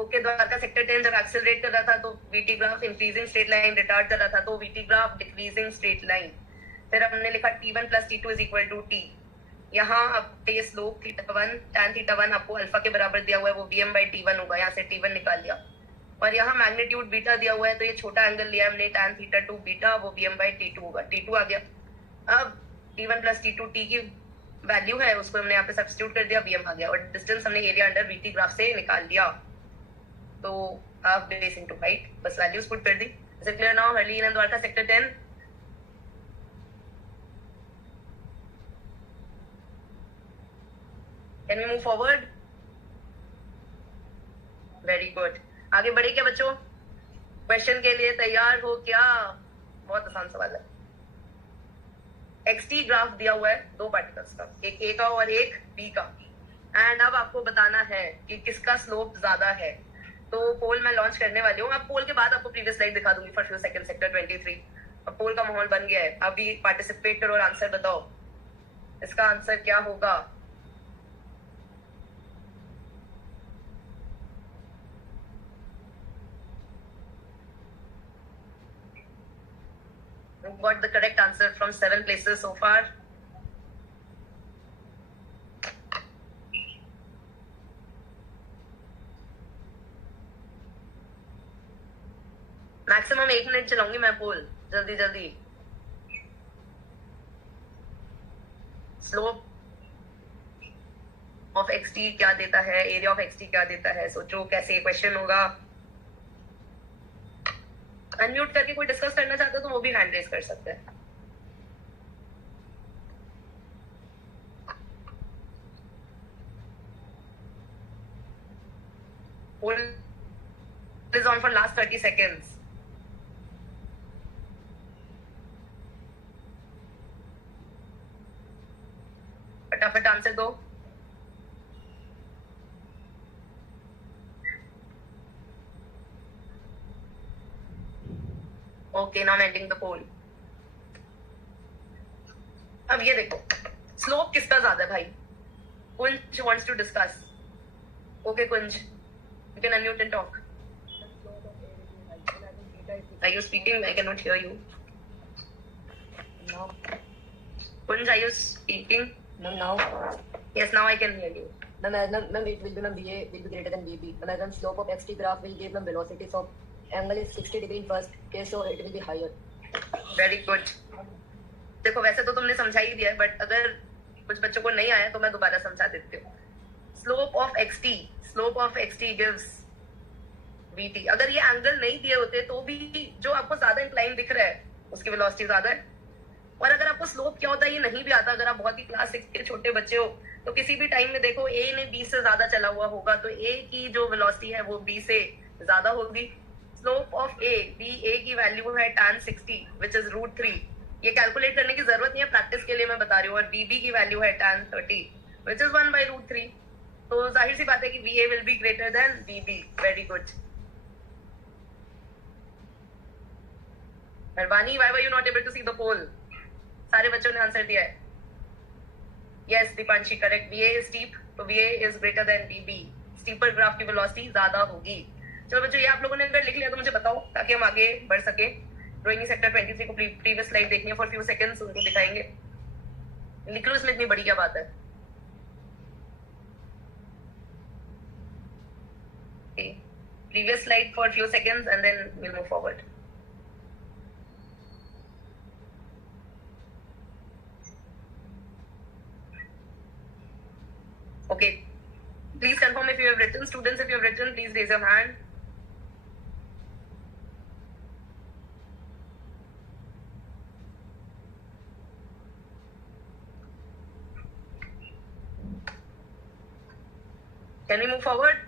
ओके, द्वारका सेक्टर 10 जब एक्सेलरेट कर रहा था तो VT graph increasing straight line, retard कर रहा था तो VT graph decreasing straight line. फिर हमने लिखा T1 plus T2 is equal to T। यहाँ अब ये स्लोप θ1, tan θ1 आपको अल्फा के बराबर दिया हुआ है, वो Vm by T1 होगा, यहाँ से T1 निकाल लिया। और यहाँ मैग्नीट्यूड बीटा दिया हुआ है तो ये छोटा एंगल लिया हमने tan θ2 बीटा, वो Vm by T2 होगा, T2 आ गया। अब T1 प्लस T2 T की वैल्यू है, उसको हमने यहाँ पे सब्स्टिट्यूट कर दिया, Vm आ गया। और डिस्टेंस हमने एरिया अंडर वीटी ग्राफ से निकाल लिया, तो हाफ बेस इनटू हाइट, बस वैल्यूज पुट कर दी। Is it clear now Harleen and Dwarka sector 10? Can we move forward? Very good. आगे बढ़े क्या बच्चों? क्वेश्चन के लिए तैयार हो क्या? बहुत आसान सवाल है। XT ग्राफ दिया हुआ है दो पार्टिकल्स का, एक A का और एक B का, एंड अब आपको बताना है कि किसका स्लोप ज्यादा है। तो पोल मैं लॉन्च करने वाली हूँ। अब पोल के बाद आपको प्रीवियस स्लाइड दिखा दूंगी फॉर फ्यू सेकंड सेक्टर 23। अब पोल का माहौल बन गया है, अभी पार्टिसिपेट करो और आंसर बताओ, इसका आंसर क्या होगा? Got the correct answer from 7 places so far. Maximum 1 minute चलाऊंगी मैं पोल, जल्दी जल्दी। स्लोप ऑफ xt क्या देता है, एरिया ऑफ xt क्या देता है, सोचो कैसे क्वेश्चन होगा। अनम्यूट करके कोई डिस्कस करना चाहते हो तो वो भी हैंड रेज कर सकते हैं। Hold is on for last 30 seconds. फटाफट आंसर दो। Okay, now ending the poll. अब ये देखो स्लोप किसका ज्यादा है भाई? Kunj wants to discuss. Okay Kunj, you can unmute and talk. Are you speaking? I cannot hear you. No. Kunj, are you speaking? No, now. Yes, now I can hear you. Ma'am, it will be VA will be greater than VB. Ma'am, slope of xt graph will give them velocity. So angle is 60 degree in first case, so it will be higher. Very good. देखो वैसे तो तुमने समझा ही दिया है, but अगर कुछ बच्चों को नहीं आया तो मैं दोबारा समझा देती हूँ। Slope of xt gives vt। अगर ये एंगल नहीं दिए होते तो भी जो आपको ज्यादा इंक्लाइन दिख रहा है उसकी वेलोसिटी ज्यादा है। और अगर आपको स्लोप क्या होता है ये नहीं भी आता, अगर आप बहुत ही क्लास 6 के छोटे बच्चे हो तो किसी भी टाइम में देखो a ने b से ज्यादा चला हुआ होगा तो a की जो वेलोसिटी है वो b से ज्यादा होगी। स्लोप ऑफ a की वैल्यू है tan 60 विच इज √3। ये कैलकुलेट करने की जरूरत नहीं है, प्रैक्टिस के लिए मैं बता रही हूँ। और bb की वैल्यू है tan 30 विच इज 1/√3। तो जाहिर सी बात है कि va will be greater than vb। Very good. Harvani, why were you not able to see the poll? सारे बच्चों ने आंसर दिया है। Yes, Deepanshi correct. VA is steep, तो VA is greater than VB। Steeper graph की velocity ज्यादा होगी। चलो बच्चों, ये आप लोगों ने अगर लिख लिया तो मुझे बताओ ताकि हम आगे बढ़ सके। ड्राइंग सेक्टर 23 को प्रीवियस स्लाइड देखनी है फॉर फ्यू सेकंड्स, उनको दिखाएंगे। लिख लो, इसमें इतनी बड़ी क्या बात है। Previous slide for a few seconds and then we'll move forward. Okay, please confirm if you have written. Students, if you have written, please raise your hand. Can we move forward?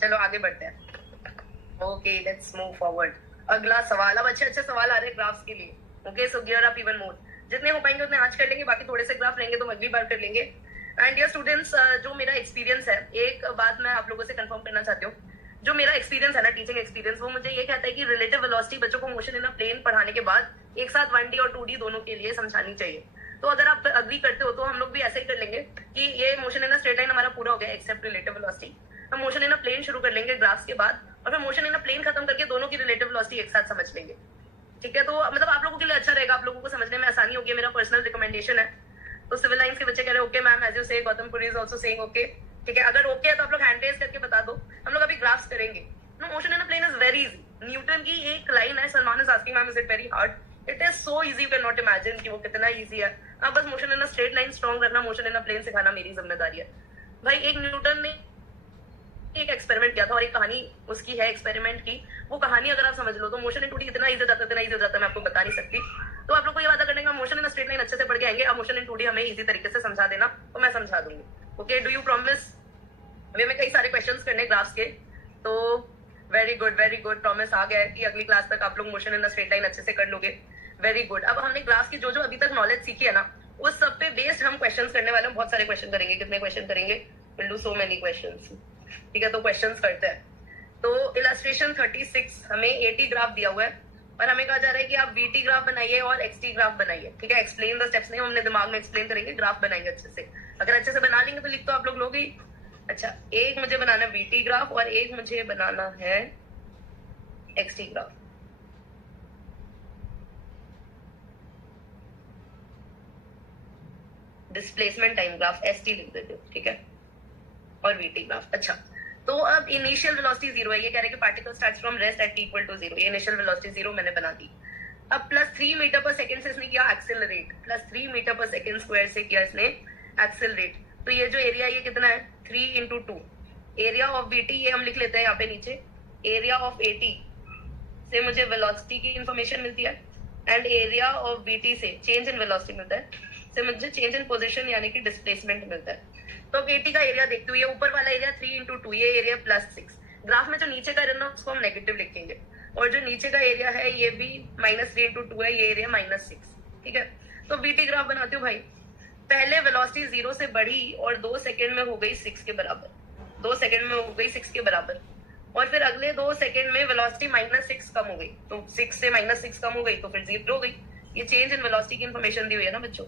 चलो आगे बढ़ते हैं। Okay, let's move forward. अगला सवाल। अब अच्छे अच्छे सवाल आ रहे हैं ग्राफ्स के लिए। ओके, सो गियर अप इवन मोर। जितने हो पाएंगे उतने आज कर लेंगे, बाकी थोड़े से ग्राफ लेंगे तो अगली बार कर लेंगे। एंड डियर स्टूडेंट्स, जो मेरा एक्सपीरियंस है, एक बात मैं आप लोगों से कंफर्म करना चाहती हूँ। जो मेरा एक्सपीरियंस है ना, टीचिंग एक्सपीरियंस, वो मुझे ये कहता है कि रिलेटिव वेलोसिटी बच्चों को मोशन इन अ प्लेन पढ़ाने के बाद एक साथ 1D और 2D दोनों के लिए समझानी चाहिए। तो अगर आप अग्री करते हो तो हम लोग भी ऐसे ही कर लेंगे कि ये motion in a straight line हमारा पूरा हो गया एक्सेप्ट रिलेटिव वेलोसिटी। हम मोशन इन अ प्लेन शुरू कर लेंगे ग्राफ्स के बाद, और फिर मोशन इन अ प्लेन खत्म करके दोनों की रिलेटिव वेलोसिटी एक साथ समझ लेंगे। ठीक है, तो मतलब आप लोगों के लिए अच्छा रहेगा, आप लोगों को समझने में आसानी होगी। मेरा पर्सनल रिकमेंडेशन है। तो सिविल लाइंस के बच्चे कह रहे ओके मैम, एज यू से। Gautampuri is also saying okay. ठीक है, अगर ओके है तो आप लोग हैंड रेज करके बता दो। हम लोग अभी ग्राफ्स करेंगे। No, motion in a plane is very easy. Newton की एक लाइन है, Salman is asking ma'am is it very hard? It is so easy, you can not imagine कि वो कितना इजी है। अब बस motion in a straight line strong रखना, मोशन इन अ प्लेन सिखाना मेरी जिम्मेदारी है। भाई एक न्यूटन ने एक एक्सपेरिमेंट किया था और एक कहानी उसकी है एक्सपेरिमेंट की। वो कहानी अगर आप समझ लो तो मोशन इन 2D इतना इजी हो जाता है मैं आपको बता नहीं सकती। तो आप लोग को ये वादा करने का, मोशन इन स्ट्रेट लाइन अच्छे से पढ़ के आएंगे। अब मोशन इन 2D हमें इजी तरीके से समझा देना, तो मैं समझा दूंगी। Okay, do you promise? हमें कई सारे क्वेश्चंस करने ग्राफ्स के, तो वेरी गुड। प्रॉमिस आ गया है कि अगली क्लास तक आप लोग मोशन इन स्ट्रेट लाइन अच्छे से कर लोगे। Very good. अब हमने ग्राफ्स की जो जो अभी तक नॉलेज सीखी है ना, उस सब पे बेस्ड हम क्वेश्चंस करने वाले हैं। बहुत सारे क्वेश्चन करेंगे। कितने क्वेश्चन करेंगे? Will do so many questions. ठीक है, तो क्वेश्चंस करते हैं। तो इलस्ट्रेशन 36 हमें 80 ग्राफ दिया हुआ है और हमें कहा जा रहा है कि आप VT ग्राफ बनाइए और XT ग्राफ बनाइए। ठीक है, एक्सप्लेन द स्टेप्स नहीं, हमने दिमाग में एक्सप्लेन करेंगे, ग्राफ बनाएंगे अच्छे से। अगर अच्छे से बना लेंगे तो लिख तो आप लोग लोग ही। अच्छा, एक मुझे बनाना है VT ग्राफ और एक मुझे बनाना है XT graph. Displacement time graph ST लिख देते हो। ठीक है, और VT ग्राफ। अच्छा, तो अब इनिशियल वेलोसिटी 0 है, ये कह रहे हैं कि particle starts from rest at t = 0, ये इनिशियल वेलोसिटी 0 मैंने बना दी। अब +3 मीटर पर सेकंड से इसने किया एक्सेलरेट, +3 मीटर पर सेकंड स्क्वायर से किया इसने एक्सेलरेट। तो ये जो एरिया ये कितना है 3 × 2, एरिया ऑफ बीटी ये हम लिख लेते हैं यहाँ पे नीचे, एरिया ऑफ एटी से मुझे वेलोसिटी की इंफॉर्मेशन मिलती है एंड एरिया ऑफ बीटी से चेंज इन वेलोसिटी मिलता है, से मुझे चेंज इन पोजीशन यानी कि डिस्प्लेसमेंट मिलता है। तो अब एटी का एरिया देखते हुए ऊपर वाला एरिया 3 × 2, ये एरिया +6, ग्राफ में जो नीचे का एरिया उसको हम नेगेटिव लिखेंगे और जो नीचे का एरिया है ये भी -3 × 2 है, ये एरिया -6, ठीक है। तो बीटी ग्राफ बनाते हो भाई, पहले वेलोसिटी 0 से बढ़ी और 2 सेकंड में हो गई 6 के बराबर, 2 सेकंड में हो गई 6 के बराबर, और फिर अगले 2 सेकंड में वेलोसिटी -6 कम हो गई, तो 6 से -6 कम हो गई तो फिर 0 हो गई। ये चेंज इन वेलोसिटी की इंफॉर्मेशन दी हुई है ना बच्चों,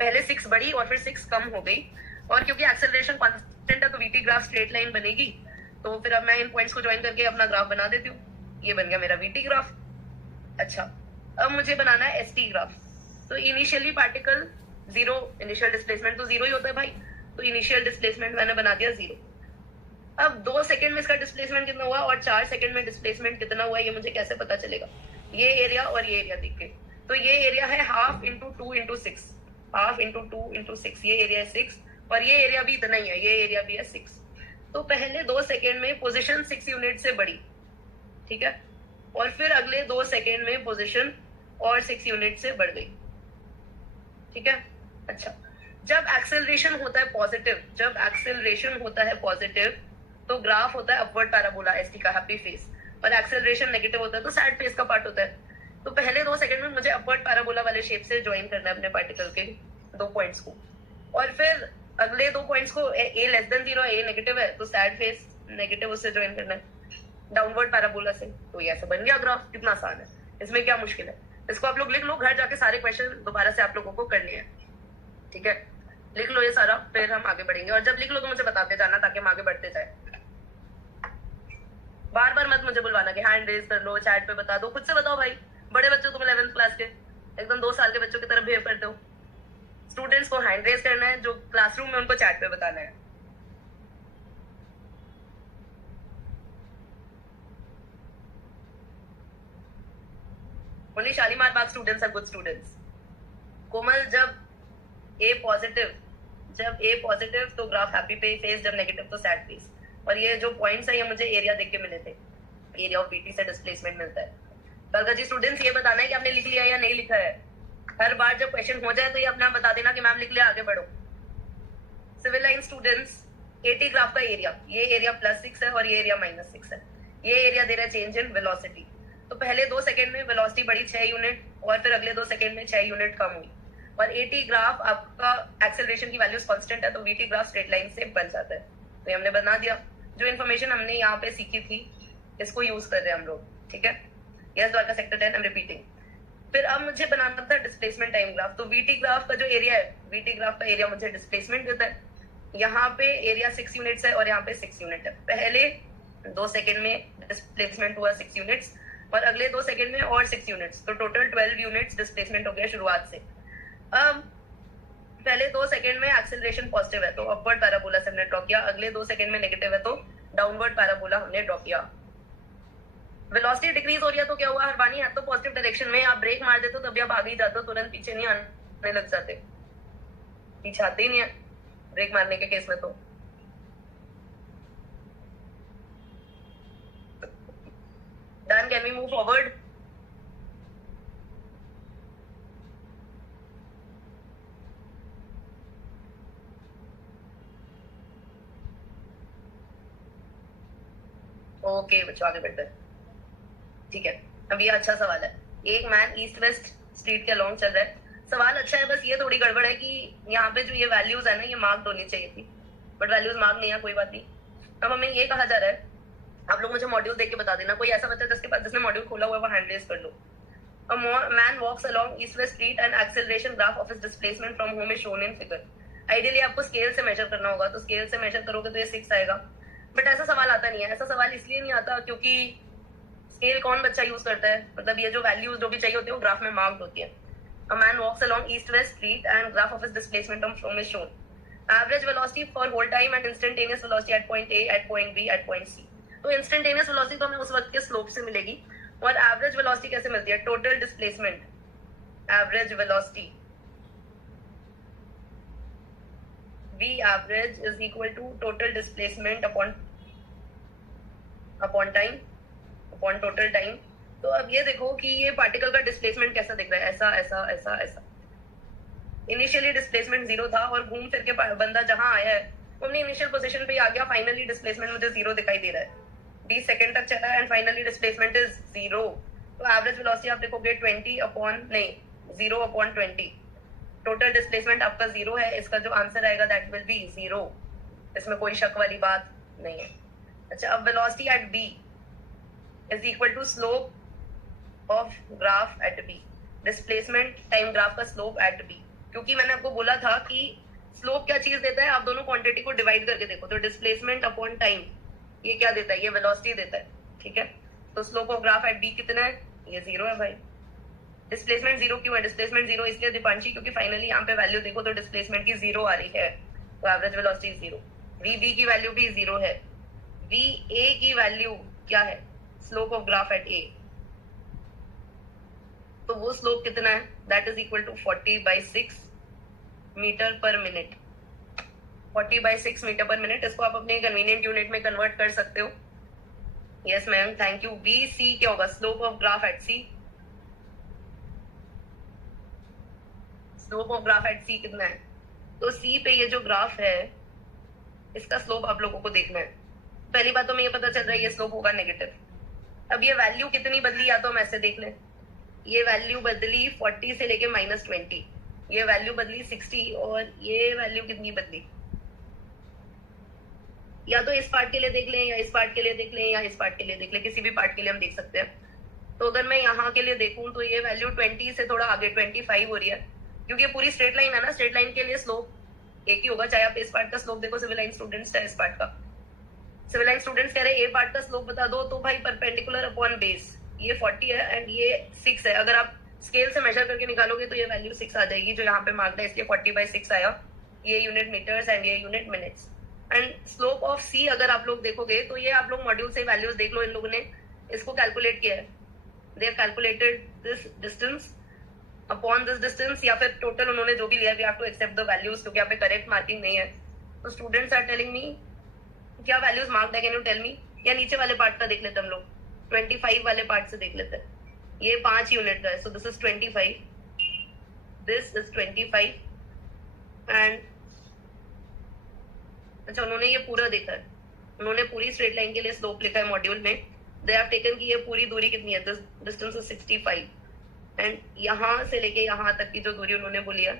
पहले 6 बढ़ी और फिर 6 कम हो गई, और क्योंकि एक्सेलरेशन कांस्टेंट है तो वीटी ग्राफ स्ट्रेट लाइन बनेगी। तो फिर अब मैं इन पॉइंट्स को ज्वाइन करके अपना ग्राफ बना देती हूँ, ये बन गया मेरा वीटी ग्राफ। अच्छा, अब मुझे बनाना है एसटी ग्राफ। तो इनिशियली पार्टिकल 0, इनिशियल डिस्प्लेसमेंट तो 0 ही होता है भाई, तो इनिशियल डिस्प्लेसमेंट मैंने बना दिया 0। अब 2 सेकंड में इसका डिस्प्लेसमेंट कितना हुआ और 4 सेकंड में डिस्प्लेसमेंट कितना हुआ, ये मुझे कैसे पता चलेगा, ये एरिया और ये एरिया देख के। तो ये एरिया है 1/2 × 2 × 6, 1/2 × 2 × 6, ये एरिया है 6 और ये एरिया भी इतना ही है, ये एरिया भी है 6। तो पहले 2 सेकंड में पोजीशन 6 यूनिट से बढ़ी, ठीक है, और फिर अगले 2 सेकंड में पोजीशन और 6 यूनिट से बढ़ गई, ठीक है। अच्छा, जब एक्सेलरेशन होता है पॉजिटिव, जब एक्सेलरेशन होता है पॉजिटिव तो ग्राफ होता है अपवर्ड पैराबोला एसटी का, हैप्पी फेस, और एक्सेलरेशन नेगेटिव होता है तो सैड फेस का पार्ट होता है। तो पहले 2 सेकंड में मुझे अपवर्ड पैराबोला वाले शेप से ज्वाइन करना है अपने पार्टिकल के 2 पॉइंट्स को, और फिर अगले 2 पॉइंट्स को a <0 a नेगेटिव है तो सैड फेस नेगेटिव उससे ज्वाइन करना है डाउनवर्ड पैराबोला से। तो ये ऐसा बन गया ग्राफ, कितना आसान है, इसमें क्या मुश्किल है। इसको आप लोग लिख लो, घर जाके सारे क्वेश्चन दोबारा से आप लोगों को करने हैं, ठीक है, लिख लो ये सारा, फिर हम आगे बढ़ेंगे। और जब लिख लो तो मुझे बताते जाना ताकि हम आगे बढ़ते जाए। बार बार मत मुझे बुलवाना कि हैंड रेज कर लो, चैट पे बता दो, खुद से बताओ भाई। बड़े बच्चों तुम 11th क्लास के एकदम 2 साल के बच्चों की तरफ बिहेव करते हो। स्टूडेंट्स को हैंड रेज करना है, जो क्लासरूम में उनको चैट पे बताना है। Only Shalimar Bagh students are good students. कोमल, जब A पॉजिटिव तो ग्राफ हैप्पी फेस, जब नेगेटिव तो सैड फेस। और ये जो पॉइंट्स है ये मुझे एरिया देख के मिले थे, एरिया ऑफ बीटी से डिस्प्लेसमेंट मिलता है। बरगा जी स्टूडेंट्स ये बताना है कि आपने लिख लिया या नहीं लिखा है। हर बार जब क्वेश्चन हो जाए तो ये अपना बता देना कि मैम लिख लिया, आगे बढ़ो। Civil line students, AT graph का एरिया, ये एरिया +6 है और ये एरिया -6 है। ये एरिया दे रहा है चेंज इन वेलोसिटी। तो पहले 2 सेकंड में वेलोसिटी बढ़ी 6 यूनिट और फिर अगले 2 सेकंड में 6 यूनिट कम हुई। और एटी ग्राफ आपका एक्सेलरेशन की वैल्यूज कांस्टेंट है तो वीटी ग्राफ स्ट्रेट लाइन से बन जाता है। तो ये हमने बना दिया, जो इन्फॉर्मेशन हमने यहाँ पे सीखी थी इसको यूज कर रहे हैं हम लोग, ठीक है। Yes Dwarka sector 10, I am repeating. फिर अब मुझे बनाना था डिस्प्लेसमेंट टाइम ग्राफ। तो वीटी ग्राफ का जो एरिया है, वीटी ग्राफ का एरिया मुझे डिस्प्लेसमेंट देता है। यहाँ पे एरिया 6 यूनिट्स है और यहाँ पे 6 यूनिट है। पहले 2 सेकंड में डिस्प्लेसमेंट हुआ 6 यूनिट्स और अगले 2 सेकंड में और 6 यूनिट्स, तो टोटल 12 यूनिट्स डिस्प्लेसमेंट हो गया शुरुआत से। अब पहले 2 सेकंड में एक्सेलरेशन पॉजिटिव है तो अपवर्ड पैराबोला से हमने ड्रॉ किया, अगले 2 सेकंड में नेगेटिव है तो डाउनवर्ड पैराबोला हमने ड्रॉ किया। वेलोसिटी डिक्रीज हो रही है तो क्या हुआ, हरवानी है तो पॉजिटिव डायरेक्शन में, आप ब्रेक मार देते हो तभी आप आगे ही जाते हो, तुरंत पीछे नहीं आने लग जाते, पीछे आते ही नहीं है ब्रेक मारने के केस में। तो done, can we move forward. Okay बच्चों आगे बढ़ते हैं, ठीक है। अब ये अच्छा सवाल है, एक मैन ईस्ट वेस्ट स्ट्रीट के अलोंग चल रहा है। सवाल अच्छा है, बस ये थोड़ी गड़बड़ है कि यहाँ पे जो ये वैल्यूज है ना ये मार्क्ड होनी चाहिए थी, बट वैल्यूज मार्क नहीं है, कोई बात नहीं। अब हमें ये कहा जा रहा है, आप लोग मुझे मॉड्यूल देख के बता देना, कोई ऐसा बच्चा जिसके पास जिसने मॉड्यूल खोला हुआ है वो हैंड रेज कर लो। A man walks along east-west street and acceleration graph of his displacement from home is shown in figure. Ideally आपको स्केल से मेजर करना होगा, तो स्केल से मेजर करोगे तो ये 6 आएगा, बट ऐसा सवाल आता नहीं है। ऐसा सवाल इसलिए नहीं आता क्योंकि स्केल कौन बच्चा यूज करता है, मतलब ये जो वैल्यूज जो भी चाहिए होती है वो ग्राफ में मार्क्ड होती है। A man walks along east-west street and graph of his displacement from home is shown. Average velocity for whole time and instantaneous velocity at point A, at point B, at point C. तो instantaneous velocity तो हमें उस वक्त के slope से मिलेगी, और average velocity कैसे मिलती है? Total displacement, average velocity v average is equal to total displacement upon time upon total time। तो अब ये देखो कि ये पार्टिकल का डिस्प्लेसमेंट कैसा दिख रहा है, ऐसा ऐसा ऐसा ऐसा। इनिशियली डिस्प्लेसमेंट 0 था और घूम फिर के बंदा जहां आया है वो अपनी इनिशियल पोजीशन पे आ गया, फाइनली डिस्प्लेसमेंट मुझे 0 दिखाई दे रहा है। 20 सेकंड तक चला एंड फाइनली डिस्प्लेसमेंट इज 0। तो एवरेज वेलोसिटी आप देखोगे 0/20। टोटल डिस्प्लेसमेंट आपका 0 है, इसका जो आंसर आएगा दैट विल बी 0, इसमें कोई शक वाली बात नहीं है। अच्छा, अब velocity at b is equal to slope of graph at b, displacement time graph का स्लोप एट b। क्योंकि मैंने आपको बोला था कि स्लोप क्या चीज देता है, आप दोनों क्वांटिटी को डिवाइड करके देखो, तो डिस्प्लेसमेंट अपॉन टाइम ये क्या देता है? ये वेलोसिटी देता है, ठीक है। तो slope of graph at b कितना है? ये 0 है भाई। डिस्प्लेसमेंट 0 क्यों है? डिस्प्लेसमेंट 0 इसलिए दीपांशी क्योंकि फाइनली यहाँ पे वैल्यू देखो तो डिस्प्लेसमेंट की 0 आ रही है, तो एवरेज वेलोसिटी 0। vb की वैल्यू भी 0 है। va की वैल्यू क्या है? Slope of graph at a, तो वो स्लोप कितना है? That is equal to 40/6 meter per minute. 40/6 meter per minute, इसको आप अपने कन्वीनियंट यूनिट में कन्वर्ट कर सकते हो। Yes ma'am, thank you. vc क्या होगा? Slope of graph at c। Slope of graph at c कितना है? तो सी पे ये जो ग्राफ है इसका स्लोप आप लोगों को देखना है। पहली बात तो हमें ये पता चल रहा है ये स्लोप होगा नेगेटिव। अब ये वैल्यू कितनी बदली, या तो हम ऐसे देख लें, ये वैल्यू बदली 40 से लेके -20, ये वैल्यू बदली 60, और ये वैल्यू कितनी बदली? या तो इस पार्ट के लिए देख लें, या इस पार्ट के लिए देख लें, या इस पार्ट के लिए देख लें, किसी भी पार्ट के लिए हम देख सकते हैं। तो अगर मैं यहाँ के लिए देखूं तो ये वैल्यू 20 से थोड़ा आगे 25 हो रही है, क्योंकि ये पूरी स्ट्रेट लाइन है ना, स्ट्रेट लाइन के लिए स्लोप एक ही होगा, चाहे आप इस पार्ट का स्लोप देखो, सिविल लाइन स्टूडेंट्स है इस पार्ट का, सिविल लाइन स्टूडेंट्स कह रहे हैं ए पार्ट का स्लोप बता दो, तो भाई परपेंडिकुलर अपॉन बेस ये 40 है एंड ये 6 है। अगर आप स्केल से मेजर करके निकालोगे तो ये वैल्यू 6 आ जाएगी, जो यहाँ पे मार्क्ड है, इसलिए 40/6 आया। ये यूनिट मीटर्स एंड ये unit minutes. And slope of c अगर आप लोग देखोगे तो ये आप लोग मॉड्यूल से वैल्यूज देख लो, इन लोगों ने इसको कैलकुलेट किया है। They have calculated this distance upon this distance, या फिर टोटल उन्होंने जो भी लिया, we have to accept the values, क्योंकि यहाँ पे करेक्ट मार्किंग नहीं है। तो स्टूडेंट्स आर टेलिंग मी क्या वैल्यूज मार्क्ड है, कैन यू टेल मी? या नीचे वाले पार्ट का देख लेते हम लोग, 25 वाले पार्ट से देख लेते हैं। ये 5 यूनिट का है, so this is 25, this is 25 and अच्छा, उन्होंने ये पूरा देखा है, उन्होंने पूरी स्ट्रेट लाइन के लिए स्लोप लिखा है मॉड्यूल में। दे हैव टेकन कि ये पूरी दूरी कितनी है, दिस डिस्टेंस इज 65 एंड यहाँ से लेके यहाँ तक की जो दूरी उन्होंने बोली है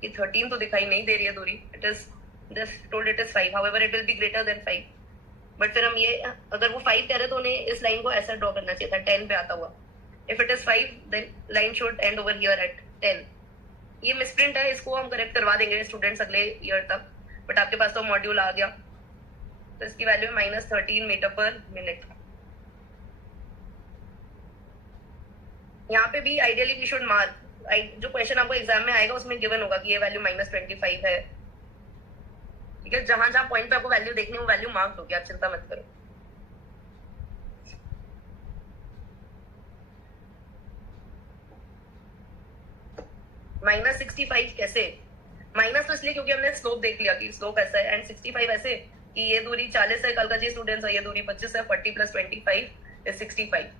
कि 13 तो दिखाई नहीं दे रही है दूरी, it is this told it is 5, however it will be greater than 5। But फिर हम ये, अगर वो 5 कह रहे तो उन्हें इस लाइन को ऐसा ड्रॉ करना चाहिए था 10 पे आता हुआ। If it is 5 then line should end over here at 10। ये मिसप्रिंट है, इसको हम करेक्ट करवा देंगे स्टूडेंट्स अगले ईयर तक, बट आपके पास तो मॉड्यूल आ गया। तो इसकी वैल्यू है -13 मीटर पर मिनट। यहाँ पे भी आइडियली वी शुड मार्क, जो क्वेश्चन आपको एग्जाम में आएगा उसमें गिवन होगा कि ये वैल्यू -25 है, ठीक है। जहां जहां पॉइंट पे आपको वैल्यू देखनी है वो वैल्यू मार्क होगी, आप चिंता मत करो। -65 कैसे? माइनस तो इसलिए क्योंकि हमने स्लोप देख लिया कि स्लोप ऐसा है, एंड 65 ऐसे कि ये दूरी 40 है, कल का जी स्टूडेंट्स है, ये दूरी 25 है, 40 + 25 इज 65।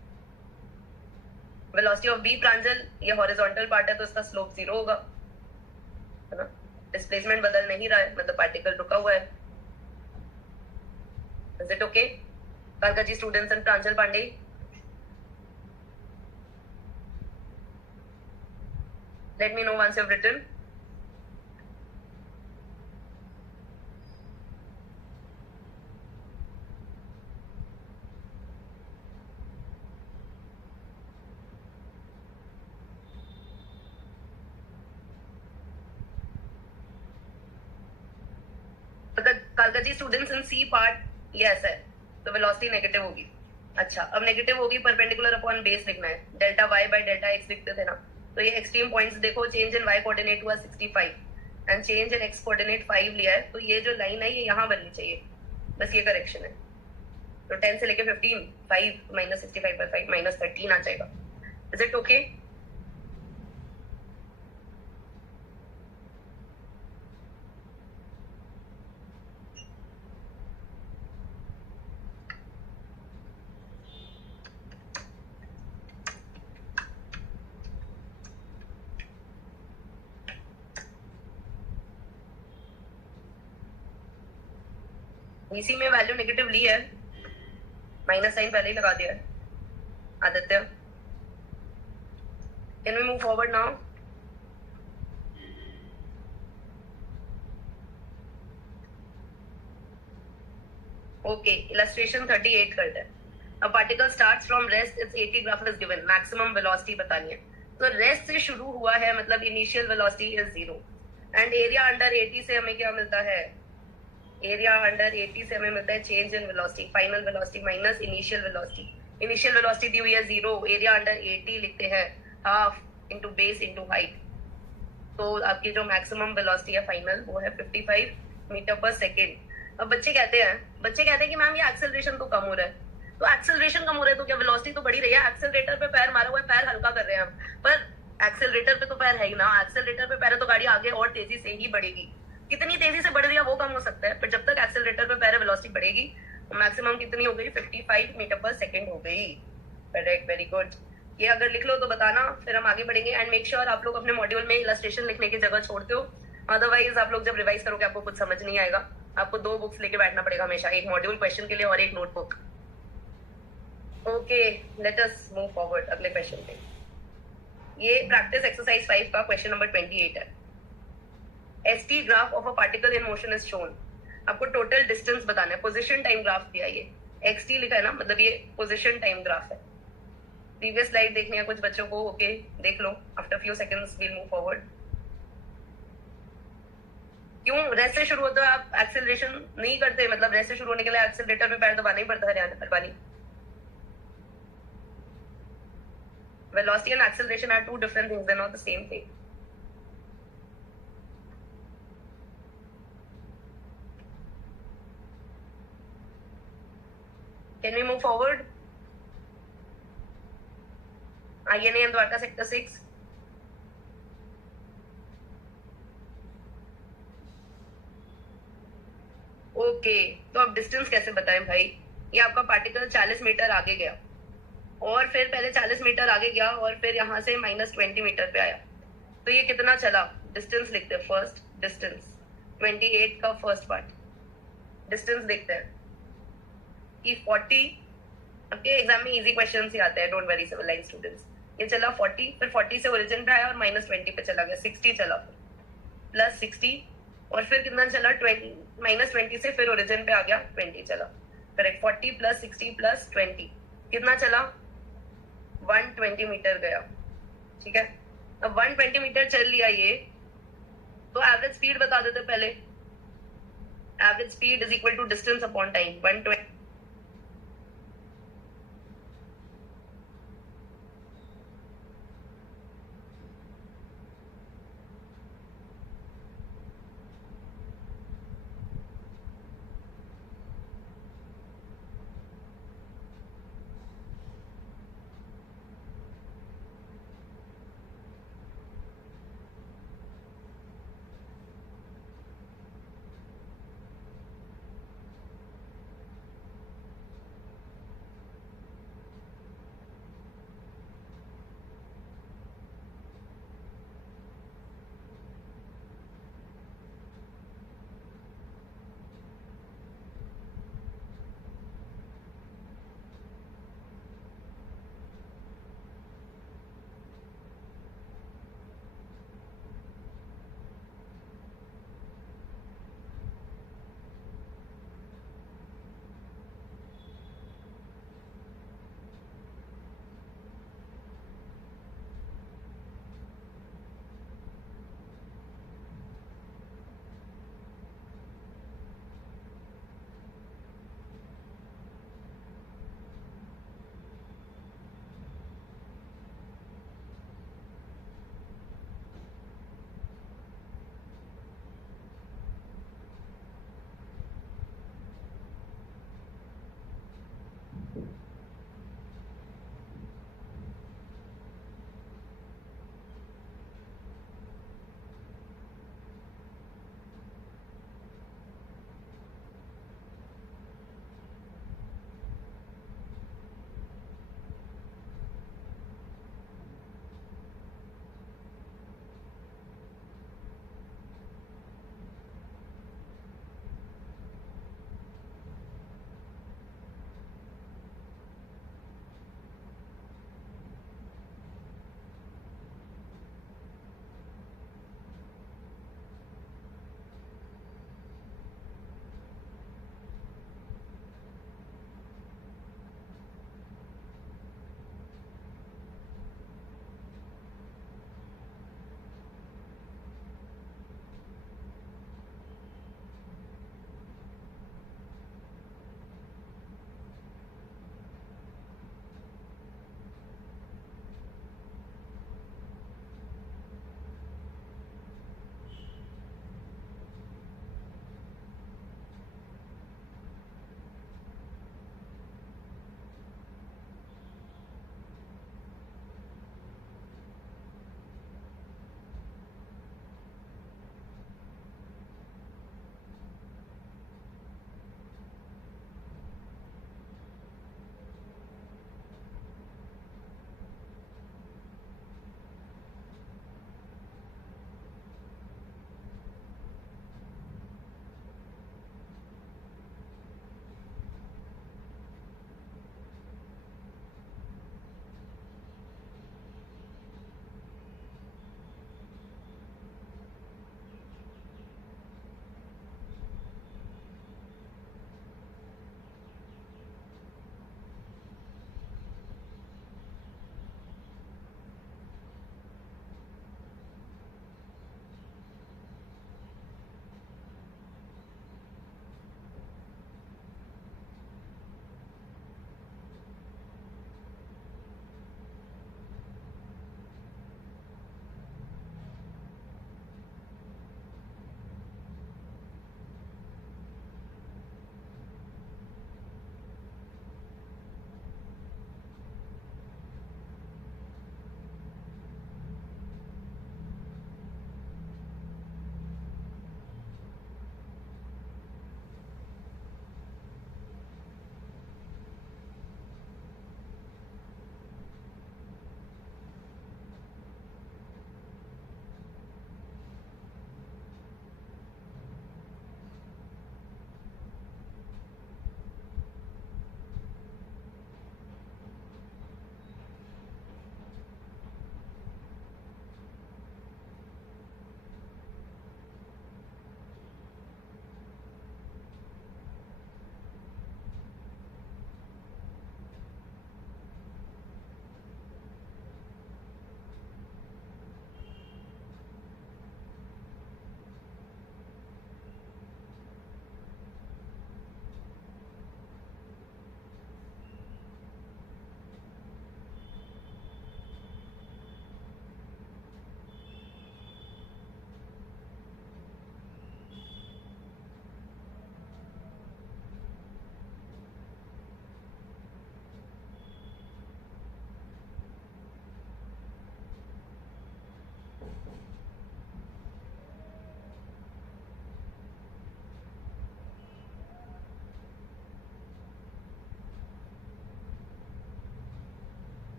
वेलोसिटी ऑफ बी प्रांजल, ये हॉरिजॉन्टल पार्ट है तो इसका स्लोप 0 होगा, है ना। डिस्प्लेसमेंट बदल नहीं रहा है, मतलब पार्टिकल रुका हुआ है। Is it okay? Kalkaji students and Pranjal Pandey, let me know once you've written. Kalkaji students in c part ये ऐसा है, तो वेलोसिटी नेगेटिव होगी। अच्छा, अब नेगेटिव होगी, परपेंडिकुलर अपॉन बेस लिखना है, डेल्टा y/डेल्टा x लिखते थे ना, तो ये एक्सट्रीम पॉइंट्स देखो, चेंज इन y कोऑर्डिनेट हुआ 65, and change in x coordinate 5 लिया है, तो ये जो लाइन है ये यहाँ बननी चाहिए, बस ये करेक्शन है। तो 10 से लेके 15, 5 माइनस 65 पर 5 माइनस 13 आ जाएगा। Is it okay? VC में वैल्यू नेगेटिव ली है, माइनस साइन पहले ही लगा दिया है। Aditya, can we move forward now? Okay, illustration 38 करते हैं। A particle starts from rest, its AT graph is given, maximum velocity बतानी है। तो रेस्ट से शुरू हुआ है, मतलब initial velocity is 0, and area under 80 से हमें क्या मिलता है? एरिया अंडर 80 से हमें मिलता है change in velocity, final velocity minus initial velocity. Initial velocity दी हुई है 0, एरिया अंडर 80 लिखते हैं half into base into height. तो आपकी जो मैक्सिमम वेलोसिटी है फाइनल वो है 55 मीटर पर सेकेंड। अब बच्चे कहते हैं कि मैम ये एक्सेलरेशन तो कम हो रहा है। तो एक्सेलरेशन कम हो रहा है तो क्या वेलोसिटी तो बढ़ी रही है? एक्सेलरेटर पे पैर मारा हुआ है, पैर हल्का कर रहे हैं हम, पर एक्सेलरेटर पे तो पैर है ही ना। एक्सेलरेटर पे पैर है तो गाड़ी आगे और तेजी से ही बढ़ेगी। कितनी तेजी से बढ़ रही है वो कम हो सकता है, पर जब तक एक्सेलरेटर पे पैर है वेलोसिटी बढ़ेगी। मैक्सिमम कितनी हो गई? 55 मीटर पर सेकेंड हो गई। Correct, very good. ये अगर लिख लो तो बताना, फिर हम आगे बढ़ेंगे। एंड मेक श्योर आप लोग अपने मॉड्यूल में इलस्ट्रेशन लिखने की जगह छोड़ते हो, अदरवाइज आप लोग जब रिवाइज करोगे आपको कुछ समझ नहीं आएगा। आपको 2 बुक्स लेके बैठना पड़ेगा हमेशा, एक मॉड्यूल क्वेश्चन के लिए और एक notebook. Okay, let us move forward अगले क्वेश्चन पे। ये प्रैक्टिस एक्सरसाइज 5 का क्वेश्चन नंबर 28 है। ST graph of a particle in motion is shown. आपको टोटल डिस्टेंस बताना है, पोजीशन टाइम ग्राफ दिया ये, XT लिखा है ना, मतलब ये पोजीशन टाइम ग्राफ है। प्रीवियस स्लाइड देखनी है कुछ बच्चों को? ओके, देख लो, after few seconds we'll move forward. क्यों रेस्ट से शुरू होता है आप एक्सेलरेशन नहीं करते? मतलब रेस्ट से शुरू होने के लिए एक्सेलरेटर पे पैर दबाना ही पड़ता है Haryana. Velocity and acceleration are two different things, they're not the same thing. Can we move forward? INA and Dwarka sector 6. Okay, तो अब डिस्टेंस कैसे बताएं भाई? ये आपका पार्टिकल 40 मीटर आगे गया, और फिर पहले 40 मीटर आगे गया, और फिर यहाँ से -20 मीटर पे आया। तो ये कितना चला? डिस्टेंस लिखते हैं, फर्स्ट डिस्टेंस 28 का फर्स्ट पार्ट। डिस्टेंस देखते हैं कि 40, आपके एग्जाम में इजी क्वेश्चन ही आते हैं, don't worry civil line students. ये चला 40, फिर 40 से ओरिजिन पे आया और -20 पे चला गया, 60 चला, प्लस 60, और फिर कितना चला? -20 से फिर ओरिजिन पे आ गया, 20 चला। करेक्ट, 40 प्लस 60 प्लस 20 कितना चला? 120 मीटर गया। ठीक है, अब 120 मीटर चल लिया ये, तो एवरेज स्पीड बता देते पहले। Average speed is equal to distance upon time. 120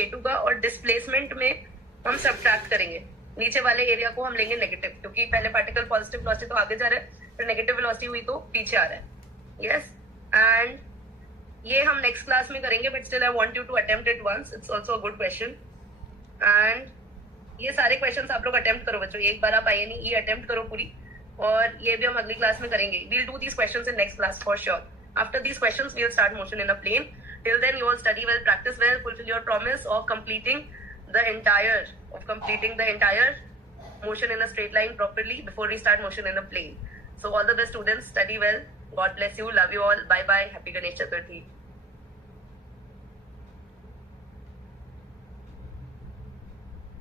A2 का, और डिस्प्लेसमेंट में हम सब्ट्रैक्ट करेंगे। नीचे वाले एरिया को हम लेंगे नेगेटिव, क्योंकि पहले पार्टिकल पॉजिटिव वेलोसिटी तो आगे जा रहा है, फिर नेगेटिव वेलोसिटी हुई तो पीछे आ रहा है। यस, एंड ये हम नेक्स्ट क्लास में करेंगे, but still I want you to attempt it once, it's also a good question. And ये सारे क्वेश्चंस आप लोग अटेम्प्ट करो बच्चों, एक बार आप INE अटेम्प्ट करो पूरी, और ये भी हम अगली क्लास में करेंगे। We'll do these questions in next class for sure. After these questions we will start motion in a plane. Till then, you all study well, practice well, fulfill your promise of completing the entire motion in a straight line properly before we start motion in a plane. So all the best students, study well. God bless you. Love you all. Bye bye. Happy Ganesh Chaturthi.